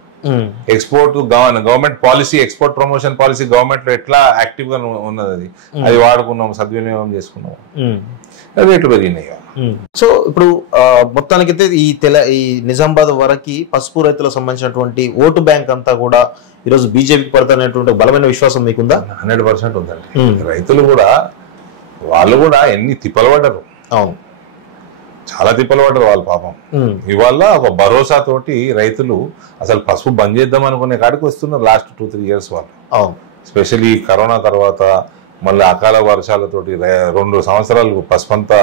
Export government policy, export promotion policy government లో ఎట్లా యాక్టివ్ గా ఉన్నది అది వాడుకున్నాము, సద్వినియోగం చేసుకున్నాము. రేట్లు పెరిగినాయి. సో ఇప్పుడు మొత్తానికైతే ఈ నిజామాబాద్ వరకు పసుపు రైతులకు సంబంధించినటువంటి ఓటు బ్యాంక్ అంతా కూడా ఈరోజు బీజేపీకి పడతానటువంటి బలమైన విశ్వాసం మీకుందా? 100% ఉందండి. రైతులు కూడా వాళ్ళు కూడా ఎన్ని తిప్పలు పడ్డారు. అవును, చాలా తిప్పలు పడ్డారు వాళ్ళు పాపం. ఇవాళ ఒక భరోసా తోటి రైతులు అసలు పసుపు బంద్ చేద్దాం అనుకునే కాడికి వస్తున్నారు లాస్ట్ 2-3 ఇయర్స్ వాళ్ళు. అవును, ఎస్పెషల్లీ కరోనా తర్వాత మళ్ళీ అకాల వర్షాలతోటి 2 సంవత్సరాలు పసుపు అంతా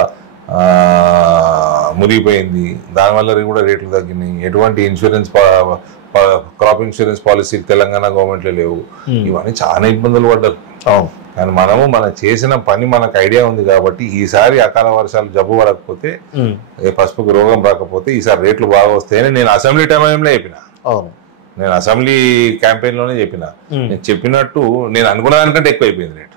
మురిగిపోయింది. దానివల్ల కూడా రేట్లు తగ్గినాయి. ఎటువంటి ఇన్సూరెన్స్, క్రాప్ ఇన్సూరెన్స్ పాలసీలు తెలంగాణ గవర్నమెంట్ లో లేవు. ఇవన్నీ చాలా ఇబ్బందులు పడ్డారు. కానీ మనం చేసిన పని మనకు ఐడియా ఉంది కాబట్టి ఈసారి అకాల వర్షాలు జబ్బు పడకపోతే, పసుపుకి రోగం రాకపోతే ఈసారి రేట్లు బాగా వస్తాయని నేను అసెంబ్లీ టైంలో చెప్పిన. నేను అసెంబ్లీ క్యాంపెయిన్ లోనే చెప్పిన. నేను చెప్పినట్టు నేను అనుకున్న దానికంటే ఎక్కువ అయిపోయింది రేటు.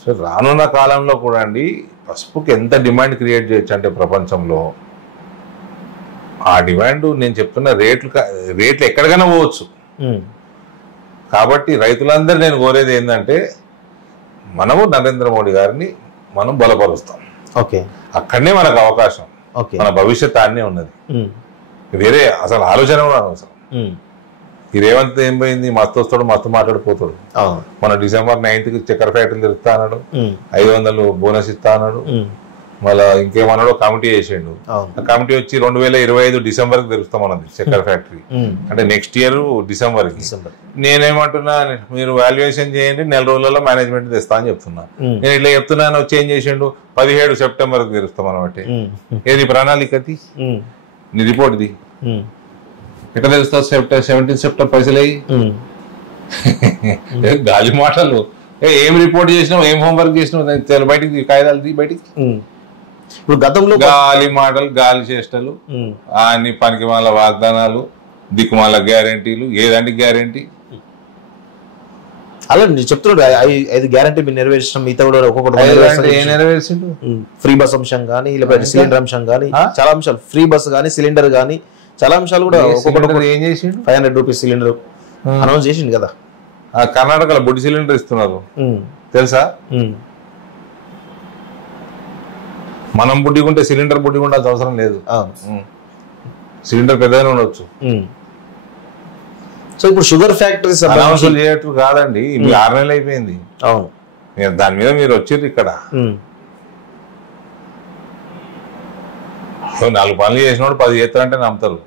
సో రానున్న కాలంలో కూడా అండి పసుపుకి ఎంత డిమాండ్ క్రియేట్ చేయొచ్చు అంటే ప్రపంచంలో ఆ డిమాండ్ నేను చెప్తున్న రేట్లు ఎక్కడికైనా పోవచ్చు. కాబట్టి రైతులందరూ నేను కోరేది ఏంటంటే మనము నరేంద్ర మోడీ గారిని మనం బలపరుస్తాం. ఓకే, అక్కడనే మనకు అవకాశం. మన భవిష్యత్ ఆడనే ఉన్నది. వేరే అసలు ఆలోచన కూడా అనవసరం. ఈ రేవంత్ ఏం పోయింది, మస్తు వస్తాడు, మస్తు మాట్లాడిపోతాడు. మన December 9th చక్కెర ఫ్యాక్టరీలు తెరుస్తా అన్నాడు, 500 బోనస్ ఇస్తా అన్నాడు. మళ్ళా ఇంకేమన్నాడు, కమిటీ చేసిండు. ఆ కమిటీ వచ్చి 2025 December కి తెరుస్తామన్నది చక్కెర ఫ్యాక్టరీ. అంటే నెక్స్ట్ ఇయర్ December కి. నేనేమంటున్నా, మీరు వాల్యుయేషన్ చేయండి, 4 రోజులలో మేనేజ్మెంట్ తెస్తా అని చెప్తున్నా. నేను ఇట్లా చెప్తున్నాను, వచ్చి ఏం చేసిండు, 17 September కి తెరుస్తాం అనమాట. ఏది ప్రణాళికది, నీ రిపోర్ట్ది ఎట్లా తెలుస్తా? 17 September పైసలు అయ్యి గాలి మాటలు. ఏం రిపోర్ట్ చేసినావు, ఏం హోంవర్క్ చేసినావు, బయటికి కాగితాలు బయటికి. ఇప్పుడు గతంలో గాలి మాటలు, గాలి చేష్టలు, అన్ని పనికి మాల వాగ్దానాలు, దిక్కుమాల గ్యారంటీలు. ఏదండి గ్యారంటీ? అలా చెప్తున్నాడు 5 గ్యారంటీ మీరు నెరవేర్చడం, మిగతా కూడా ఒక్కొక్కటి నెరవేర్చిండు. ఫ్రీ బస్ అంశం కానీ, లేకపోతే సిలిండర్ అంశం కానీ, చాలా అంశాలు, ఫ్రీ బస్ కానీ, సిలిండర్ కానీ, చాలా అంశాలు కూడా ఒక్కొక్కటి. ఏం చేసిండు? 500 రూపీస్ సిలిండర్ అనౌన్స్ చేసిండు కదా. కర్ణాటకలో బుడ్డి సిలిండర్ ఇస్తున్నారు తెలుసా? మనం బుడ్డిగుంటే సిలిండర్ బుడ్డిగా ఉండాల్సిన అవసరం లేదు. సిలిండర్ పెద్దగానే ఉండొచ్చు. సో ఇప్పుడు షుగర్ ఫ్యాక్టరీస్ అనౌన్సులు చేయట్టు కాదండి, మీ 6 నెలలు అయిపోయింది. అవును, దాని మీద మీరు వచ్చారు ఇక్కడ. 4 పనులు చేసినోడు 10 చేస్తారంటే నమ్ముతారు.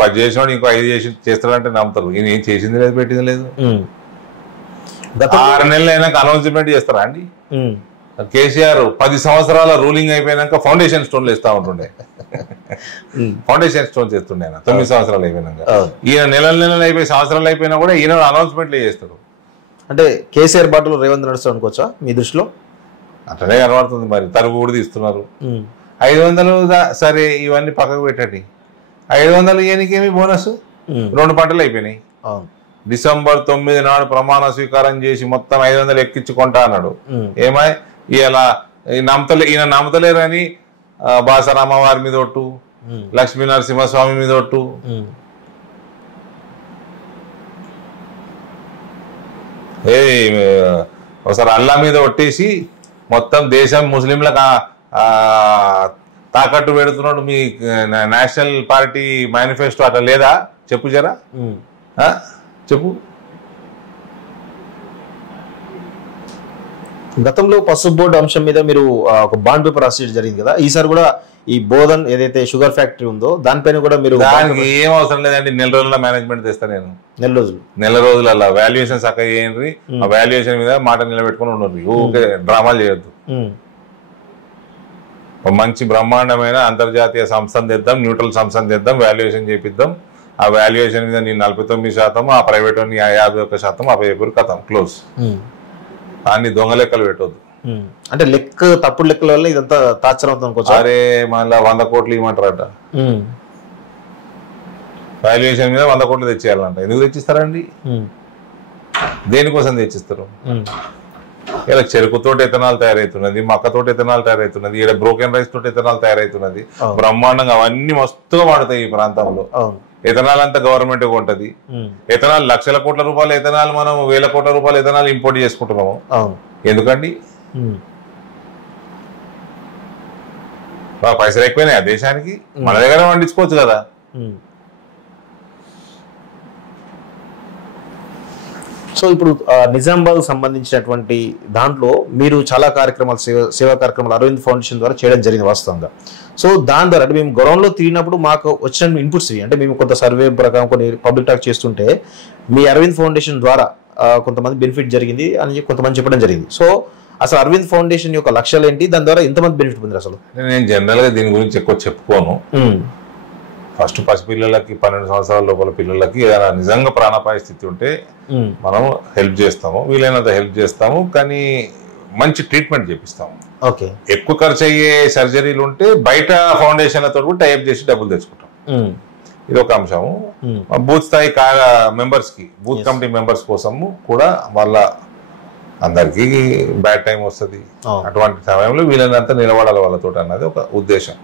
10 చేసినోడు ఇంకో 5 చేస్తారంటే నమ్ముతారు. ఈయన ఏం చేసింది లేదు, పెట్టింది లేదు. 6 నెలలు అయినాక అనౌన్స్మెంట్ చేస్తారా అండి? కేసీఆర్ 10 సంవత్సరాల రూలింగ్ అయిపోయినాక ఫౌండేషన్ స్టోన్లు వేస్తా ఉంటుండే. ఫౌండేషన్ స్టోన్ చేస్తుండే ఆయన 9 సంవత్సరాలు అయిపోయినాక. ఈయన నెలలు అయిపోయి సంవత్సరాలు అయిపోయినా కూడా ఈయన అనౌన్స్మెంట్లు చేస్తాడు. అంటే కేసీఆర్ బాటలో రేవంత్ నడుస్తాడు అనుకోవచ్చా మీ దృష్టిలో? అట్లనే కనబడుతుంది. మరి తరుగు కూడా తీస్తున్నారు. 500 సరే, ఇవన్నీ పక్కకు పెట్టండి. 500 ఇయనికేమి బోనస్? 2 పంటలు అయిపోయినాయి. డిసెంబర్ 9 నాడు ప్రమాణ స్వీకారం చేసి మొత్తం 500 ఎక్కించుకుంటా అన్నాడు. ఏమై ఇలా ఈయన నమ్మతలేరని బాసరామవారి మీద ఒట్టు, లక్ష్మీ నరసింహస్వామి మీద ఒట్టు, ఒకసారి అల్లా మీద ఒట్టేసి మొత్తం దేశం ముస్లింలకు తాకట్టు పెడుతున్నాడు. మీ నేషనల్ పార్టీ మేనిఫెస్టో అట్లా లేదా? చెప్పు జరా, చెప్పు. గతంలో పసుపు బోర్డు అంశం మీద మీరు ఒక బాండ్ పేపర్ రాసేది జరిగింది కదా, ఈసారి కూడా ఈ బోధన్ ఏదైతే షుగర్ ఫ్యాక్టరీ ఉందో దానిపైన కూడా మీరు? దానికి ఏం అవసరం లేదండి, నెల రోజుల మేనేజ్మెంట్ తెస్తా నేను. నెల రోజుల వాల్యుయేషన్ చక్కగా చేయండి. ఆ వాల్యుయేషన్ మీద మాట నిలబెట్టుకుని ఉండదు. ఊరికే డ్రామాలు చేయొద్దు. మంచి బ్రహ్మాండమైన అంతర్జాతీయ సంస్థను తెద్దాం, న్యూట్రల్ సంస్థను తెద్దాం, వాల్యుయేషన్ చేపిద్దాం. ఆ వాల్యుయేషన్ మీద నీ 49%, ఆ ప్రైవేట్ నీ 51%, ఆ పేపర్ కథం క్లోజ్. అన్ని దొంగ లెక్కలు పెట్టొద్దు. అంటే లెక్క తప్పుడు లెక్కల వల్ల ఇదంతా తాత్సరం అవుతుంది. సరే, మళ్ళీ 100 కోట్లు ఇవ్వమంటారట. వాల్యుయేషన్ మీద 100 కోట్లు తెచ్చేయాలంట. ఎందుకు తెచ్చిస్తారండి? దేనికోసం తెచ్చిస్తారు? ఇలా చెరుకుతోటి ఎథనాల్ తయారవుతున్నది, మక్కతోటి ఎథనాల్ తయారవుతున్నది, ఇక్కడ బ్రోకెన్ రైస్ తోటి ఎథనాల్ తయారవుతున్నది. బ్రహ్మాండంగా అవన్నీ మస్తుగా వాడుతాయి ఈ ప్రాంతంలో. ఎథనాల్ అంతా గవర్నమెంట్ కొంటది. ఎథనాల్ లక్షల కోట్ల రూపాయలు ఎథనాల్ మనం 1000 కోట్ల రూపాయలు ఎథనాల్ ఇంపోర్ట్ చేసుకుంటున్నాము. ఎందుకండి? పైసలు ఎక్కువైనాయి ఆ దేశానికి, మన దగ్గర పండించుకోవచ్చు కదా. సో ఇప్పుడు నిజామాబాద్ సంబంధించినటువంటి దాంట్లో మీరు చాలా కార్యక్రమాలు, సేవా కార్యక్రమాలు అరవింద్ ఫౌండేషన్ ద్వారా చేయడం జరిగింది వాస్తవంగా. సో దాని ద్వారా అంటే మేము గ్రౌండ్లో తిరిగినప్పుడు మాకు వచ్చిన ఇన్పుట్స్ అంటే మేము కొంత సర్వే ప్రకారం కొన్ని పబ్లిక్ టాక్ చేస్తుంటే మీ అరవింద్ ఫౌండేషన్ ద్వారా కొంతమంది బెనిఫిట్ జరిగింది అని కొంతమంది చెప్పడం జరిగింది. సో అసలు అరవింద్ ఫౌండేషన్ యొక్క లక్ష్యాలు ఏంటి, దాని ద్వారా ఎంతమంది బెనిఫిట్ పొందారు? అసలు నేను జనరల్ గా దీని గురించి ఎక్కువ చెప్పుకోను. ఫస్ట్ పసిపిల్లలకి 12 సంవత్సరాల లోపల పిల్లలకి ఏదైనా నిజంగా ప్రాణాపాయ స్థితి ఉంటే మనం హెల్ప్ చేస్తాము, వీలైనంత హెల్ప్ చేస్తాము, కానీ మంచి ట్రీట్మెంట్ చేపిస్తాము. ఎక్కువ ఖర్చు అయ్యే సర్జరీలు ఉంటే బయట ఫౌండేషన్లతో కూడా టైప్ చేసి డబ్బులు తెచ్చుకుంటాం. ఇది ఒక అంశము. బూత్ స్థాయి మెంబర్స్ కి, బూత్ కమిటీ మెంబర్స్ కోసము కూడా వాళ్ళ అందరికి బ్యాడ్ టైం వస్తుంది, అటువంటి సమయంలో వీలైనంత నిలబడాలి వాళ్ళతో అన్నది ఒక ఉద్దేశం.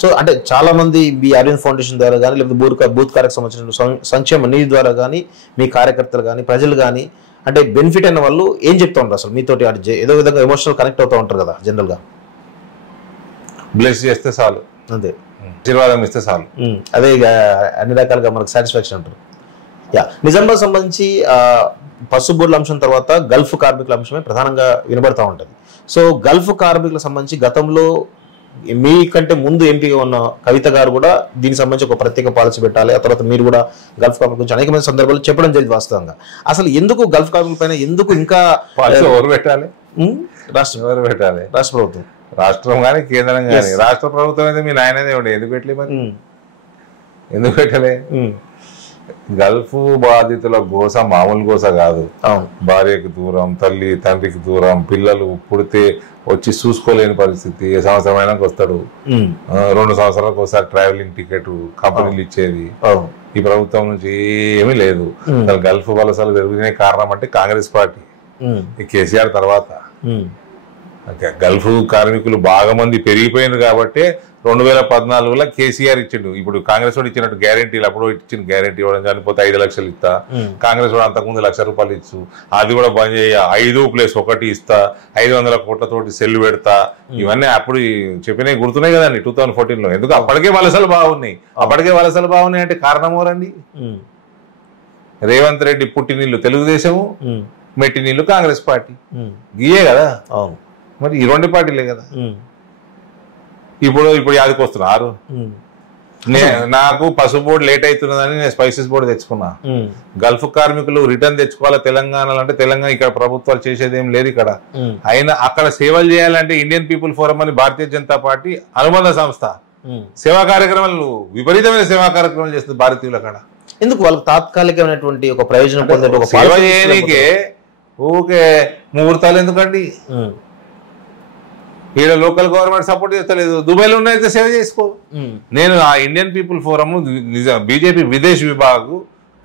సో అంటే చాలా మంది మీ అరవింద్ ఫౌండేషన్ ద్వారా కానీ లేకపోతే బూత్ కార్యకు సంబంధించిన సంక్షేమ నిధి ద్వారా కానీ మీ కార్యకర్తలు కానీ ప్రజలు కానీ అంటే బెనిఫిట్ అయిన వాళ్ళు ఏం చెప్తా ఉంటారు అసలు మీతోటి? ఏదో విధంగా ఎమోషనల్ కనెక్ట్ అవుతూ ఉంటారు కదా జనరల్ గా. బ్లెస్ చేస్తే చాలు, అంతే, ఆశీర్వాదం ఇస్తే చాలు, అదే అన్ని రకాలుగా మనకు సాటిస్ఫాక్షన్ అంటారు. నిజామాబాద్ సంబంధించి పసుపు బోర్డుల అంశం తర్వాత గల్ఫ్ కార్మికుల అంశమే ప్రధానంగా వినబడతా ఉంటుంది. సో గల్ఫ్ కార్మికులకు సంబంధించి గతంలో మీకంటే ముందు ఎంపీగా ఉన్న కవిత గారు కూడా దీనికి సంబంధించి ఒక ప్రత్యేక పాలసీ పెట్టాలి, ఆ తర్వాత మీరు కూడా గల్ఫ్ కార్మికుల గురించి అనేక మంది సందర్భాలు చెప్పడం జరిగింది వాస్తవంగా. అసలు ఎందుకు గల్ఫ్ కార్మికుల పైన ఎందుకు ఇంకా ఎవరు పెట్టాలి? ఎవరు పెట్టాలి? రాష్ట్ర ప్రభుత్వం, రాష్ట్రం కానీ కేంద్రం కానీ. రాష్ట్ర ప్రభుత్వం అయితే మీ నాయనదే ఉండే, ఎందుకు పెట్టలే? మరి ఎందుకు పెట్టలే? గల్ఫ్ బాధితుల గోస మామూలు గోస కాదు. భార్యకి దూరం, తల్లి తండ్రికి దూరం, పిల్లలు పుడితే వచ్చి చూసుకోలేని పరిస్థితి. ఏ సంవత్సరం అయినా వస్తాడు, 2 సంవత్సరాలకు ఒకసారి ట్రావెలింగ్ టికెట్ కంపెనీలు ఇచ్చేది. ఈ ప్రభుత్వం నుంచి ఏమీ లేదు. గల్ఫ్ వలసలు పెరుగుతున్న కారణం అంటే కాంగ్రెస్ పార్టీ, కేసీఆర్ తర్వాత గల్ఫ్ కార్మికులు బాగా మంది పెరిగిపోయినారు కాబట్టి 2014లో కేసీఆర్ ఇచ్చిండు. ఇప్పుడు కాంగ్రెస్ వాడు ఇచ్చినట్టు గ్యారెంటీలు అప్పుడు ఇచ్చిన గ్యారెంటీ ఇవ్వడం, చనిపోతే 5 లక్షలు ఇస్తా. కాంగ్రెస్ వాడు అంతకుముందు ₹1,00,000 ఇచ్చు, అది కూడా బంద్ చేయ, 5+1 ఇస్తా, 500 కోట్లతోటి సెల్లు పెడతా. ఇవన్నీ అప్పుడు చెప్పినవి గుర్తున్నాయి కదండి 2014లో. ఎందుకు? అప్పటికే వలసలు బాగున్నాయి. అప్పటికే వలసలు బాగున్నాయి అంటే కారణం ఎవరండి? రేవంత్ రెడ్డి పుట్టినీళ్ళు తెలుగుదేశము, మెట్టినీళ్ళు కాంగ్రెస్ పార్టీ. గీయే కదా మరి, ఈ 2 పార్టీలే కదా. ఇప్పుడు యాదికి వస్తున్నారు. నాకు పసుపు బోర్డు లేట్ అవుతున్నదని నేను స్పైసెస్ బోర్డు తెచ్చుకున్నా. గల్ఫ్ కార్మికులు రిటర్న్ తెచ్చుకోవాలి తెలంగాణలో అంటే తెలంగాణ ఇక్కడ ప్రభుత్వాలు చేసేది ఏం లేదు ఇక్కడ. అయినా అక్కడ సేవలు చేయాలంటే ఇండియన్ పీపుల్ ఫోరం అని భారతీయ జనతా పార్టీ అనుబంధ సంస్థ సేవా కార్యక్రమాలు విపరీతమైన సేవా కార్యక్రమాలు చేస్తుంది భారతీయులు అక్కడ. ఎందుకు వాళ్ళకి తాత్కాలికమైనటువంటి ఒక ప్రయోజనం పొందే ఒక సేవ చేయడానికే ఊకే ముహూర్తాలు ఎందుకండి? ఈడ లోకల్ గవర్నమెంట్ సపోర్ట్ చేస్తలేదు, దుబాయ్లో ఉన్నైతే సేవ చేసుకో. నేను ఆ Indian people forum BJP Videsh vibhag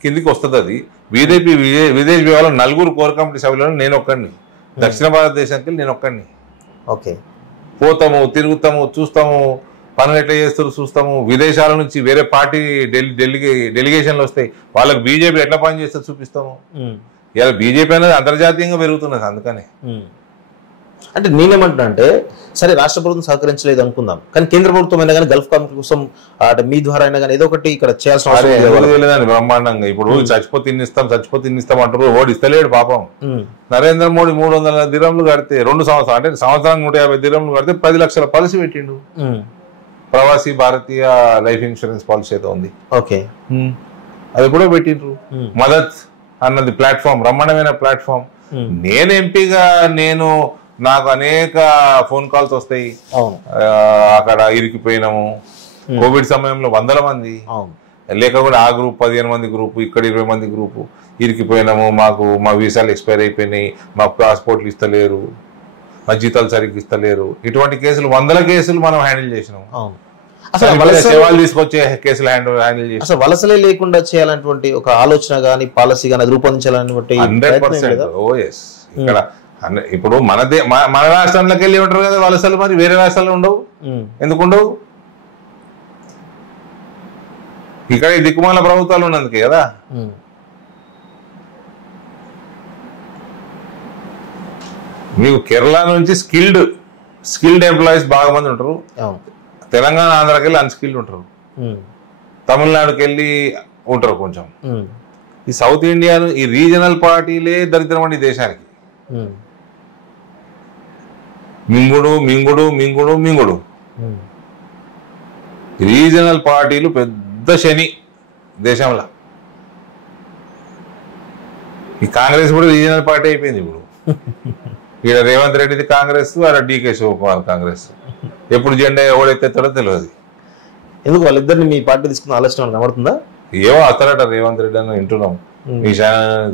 కిందికి వస్తుంది. అది బీజేపీ విదేశ్ విభాగంలో 4 కోర్ కమిటీ సభ్యులను నేను ఒక్కడిని, దక్షిణ భారతదేశానికి నేను ఒక్కడిని. ఓకే, పోతాము, తిరుగుతాము, చూస్తాము, పనులు ఎట్లా చేస్తారు చూస్తాము. విదేశాల నుంచి వేరే పార్టీ డెలిగేషన్లు వస్తాయి, వాళ్ళకి బీజేపీ ఎట్లా పని చేస్తారు చూపిస్తాము. ఇలా బీజేపీ అనేది అంతర్జాతీయంగా పెరుగుతున్నది. అందుకనే అంటే నేనేమంటున్నా అంటే సరే రాష్ట్ర ప్రభుత్వం సహకరించలేదు అనుకుందాం, కానీ కేంద్ర ప్రభుత్వం అయినా కానీ గల్ఫ్ కార్మికుల కోసం అంటే మీ ద్వారా అయినా కానీ ఏదో ఒకటి ఇక్కడ చేయాల్సిన అవసరం లేదని బ్రహ్మాండంగా. ఇప్పుడు చచ్చిపోతే ఇన్నిస్తాం అంటారు, ఓడి ఇస్తలేడు పాపం. నరేంద్ర మోడీ 300 దిరమ్లు కడితే 2 సంవత్సరాలు అంటే సంవత్సరానికి 150 దిరమ్లు కడితే 10 లక్షల పాలసీ పెట్టిండు. ప్రవాసీ భారతీయ లైఫ్ ఇన్సూరెన్స్ పాలసీ అయితే ఉంది. ఓకే, అది కూడా పెట్టిండ్రు. మదత్ అన్నది ప్లాట్ఫామ్, బ్రహ్మాండమైన ప్లాట్ఫామ్. నేను ఎంపీగా నాకు అనేక ఫోన్ కాల్స్ వస్తాయి. అక్కడ ఇరికిపోయినాము, కోవిడ్ సమయంలో 100 మంది లేకపోతే ఆ గ్రూప్ 15 మంది గ్రూపు, ఇక్కడ 20 మంది గ్రూపు ఇరికిపోయినాము, మా వీసాలు ఎక్స్పైర్ అయిపోయినాయి, మాకు పాస్పోర్ట్లు ఇస్తలేరు, మా జీతాలు సరిగ్గా ఇస్తలేరు. ఇటువంటి కేసులు 100 కేసులు మనం హ్యాండిల్ చేసినాం. సేవలు తీసుకొచ్చే కేసులు హ్యాండిల్ చేసి అసలు వలసలే లేకుండా చేయాలన్నటువంటి ఒక ఆలోచన కానీ పాలసీ కానీ రూపొందించాలన్నటువంటి 100%. ఇక్కడ ఇప్పుడు మన రాష్ట్రంలోకి వెళ్ళి ఉంటారు కదా వలసలు, మరి వేరే రాష్ట్రాల్లో ఉండవు. ఎందుకు ఉండవు? ఇక్కడ ఈ దిక్కుమాల ప్రభుత్వాలు ఉన్నందుకే కదా. మీకు కేరళ నుంచి స్కిల్డ్ ఎంప్లాయీస్ బాగా మంది ఉంటారు. తెలంగాణ ఆంధ్రాకి వెళ్ళి అన్స్కిల్డ్ ఉంటారు. తమిళనాడుకి వెళ్ళి ఉంటారు కొంచెం. ఈ సౌత్ ఇండియాను ఈ రీజనల్ పార్టీలే దరిద్రం అండి దేశానికి. మింగుడు రీజనల్ పార్టీలు పెద్ద శని దేశంలో. ఈ కాంగ్రెస్ కూడా రీజనల్ పార్టీ అయిపోయింది ఇప్పుడు. ఇక్కడ రేవంత్ రెడ్డిది కాంగ్రెస్, అక్కడ డీకే శివకుమార్ కాంగ్రెస్. ఎప్పుడు జెండా ఎవడెత్తాడో తెలియదు. ఎందుకు వాళ్ళిద్దరిని మీ పార్టీ తీసుకున్న ఆలోచన కనబడుతుందా? ఏమో అతడట రేవంత్ రెడ్డి అని వింటున్నాం, ఈ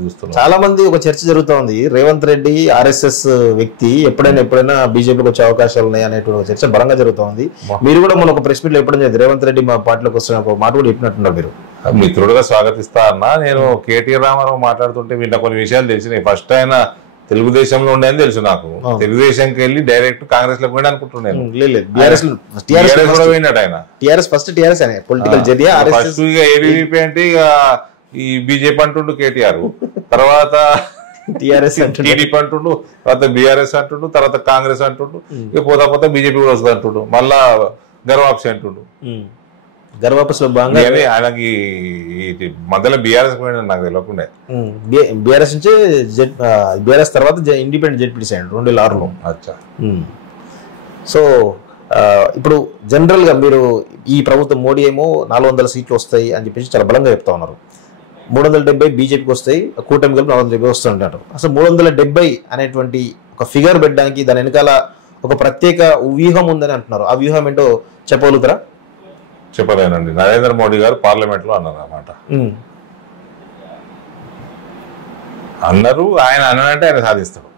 చూస్తున్నాం. చాలా మంది ఒక చర్చ జరుగుతూ ఉంది, రేవంత్ రెడ్డి RSS వ్యక్తి ఎప్పుడైనా బీజేపీకి వచ్చే అవకాశాలు ఉన్నాయి అనేటువంటి చర్చ బలంగా జరుగుతూ ఉంది. మీరు కూడా మన ఒక ప్రెస్ మీట్ లో ఎప్పుడైనా రేవంత్ రెడ్డి మా పార్టీలోకి వస్తున్న ఒక మాట కూడా చెప్పినట్టున్నారు. మీరు మిత్రుడుగా స్వాగతిస్తా అన్నా. నేను కేటీఆర్ రామారావు మాట్లాడుతుంటే వీళ్ళ కొన్ని విషయాలు తెలిసినాయి. ఫస్ట్ ఆయన తెలుగుదేశంలో ఉండేదని తెలుసు నాకు. తెలుగుదేశంకి వెళ్ళి డైరెక్ట్ కాంగ్రెస్ లో పోయినా అనుకుంటున్నాను. ఏబీవీపీ అంటే ఇక ఈ బీజేపీ అంటుండు కేటీఆర్, తర్వాత టీడీపీ అంటుండు, తర్వాత బీఆర్ఎస్ అంటుండు, తర్వాత కాంగ్రెస్ అంటుండు, ఇక పోతా బీజేపీ కూడా వస్తుంది అంటుండు, మళ్ళా గర్వాప్సి అంటుండు. గర్వాపస్లో భాగంగా ఆయనకి మధ్యలో బీఆర్ఎస్ నాకు తెలియకుండా బీఆర్ఎస్ నుంచి బీఆర్ఎస్ తర్వాత ఇండిపెండెంట్ జెడ్పీటీసీ అయ్యాడు 2006లో. అచ్చా. సో ఇప్పుడు జనరల్ గా మీరు ఈ ప్రభుత్వం మోడీ ఏమో 400 సీట్లు వస్తాయి అని చెప్పేసి చాలా బలంగా చెప్తా ఉన్నారు. 370 బీజేపీకి వస్తాయి, కూటమి కలిపి 470 వస్తుంటారు. అసలు 370 అనేటువంటి ఒక ఫిగర్ పెట్టడానికి దాని వెనకాల ఒక ప్రత్యేక వ్యూహం ఉందని అంటున్నారు. ఆ వ్యూహం ఏంటో చెప్పగలుగుతారా? చెప్పలేనండి. నరేంద్ర మోడీ గారు పార్లమెంట్ లో అన్నారు అన్నమాట. అన్నారు, ఆయన అన్నాడంటే ఆయన సాధిస్తాడు.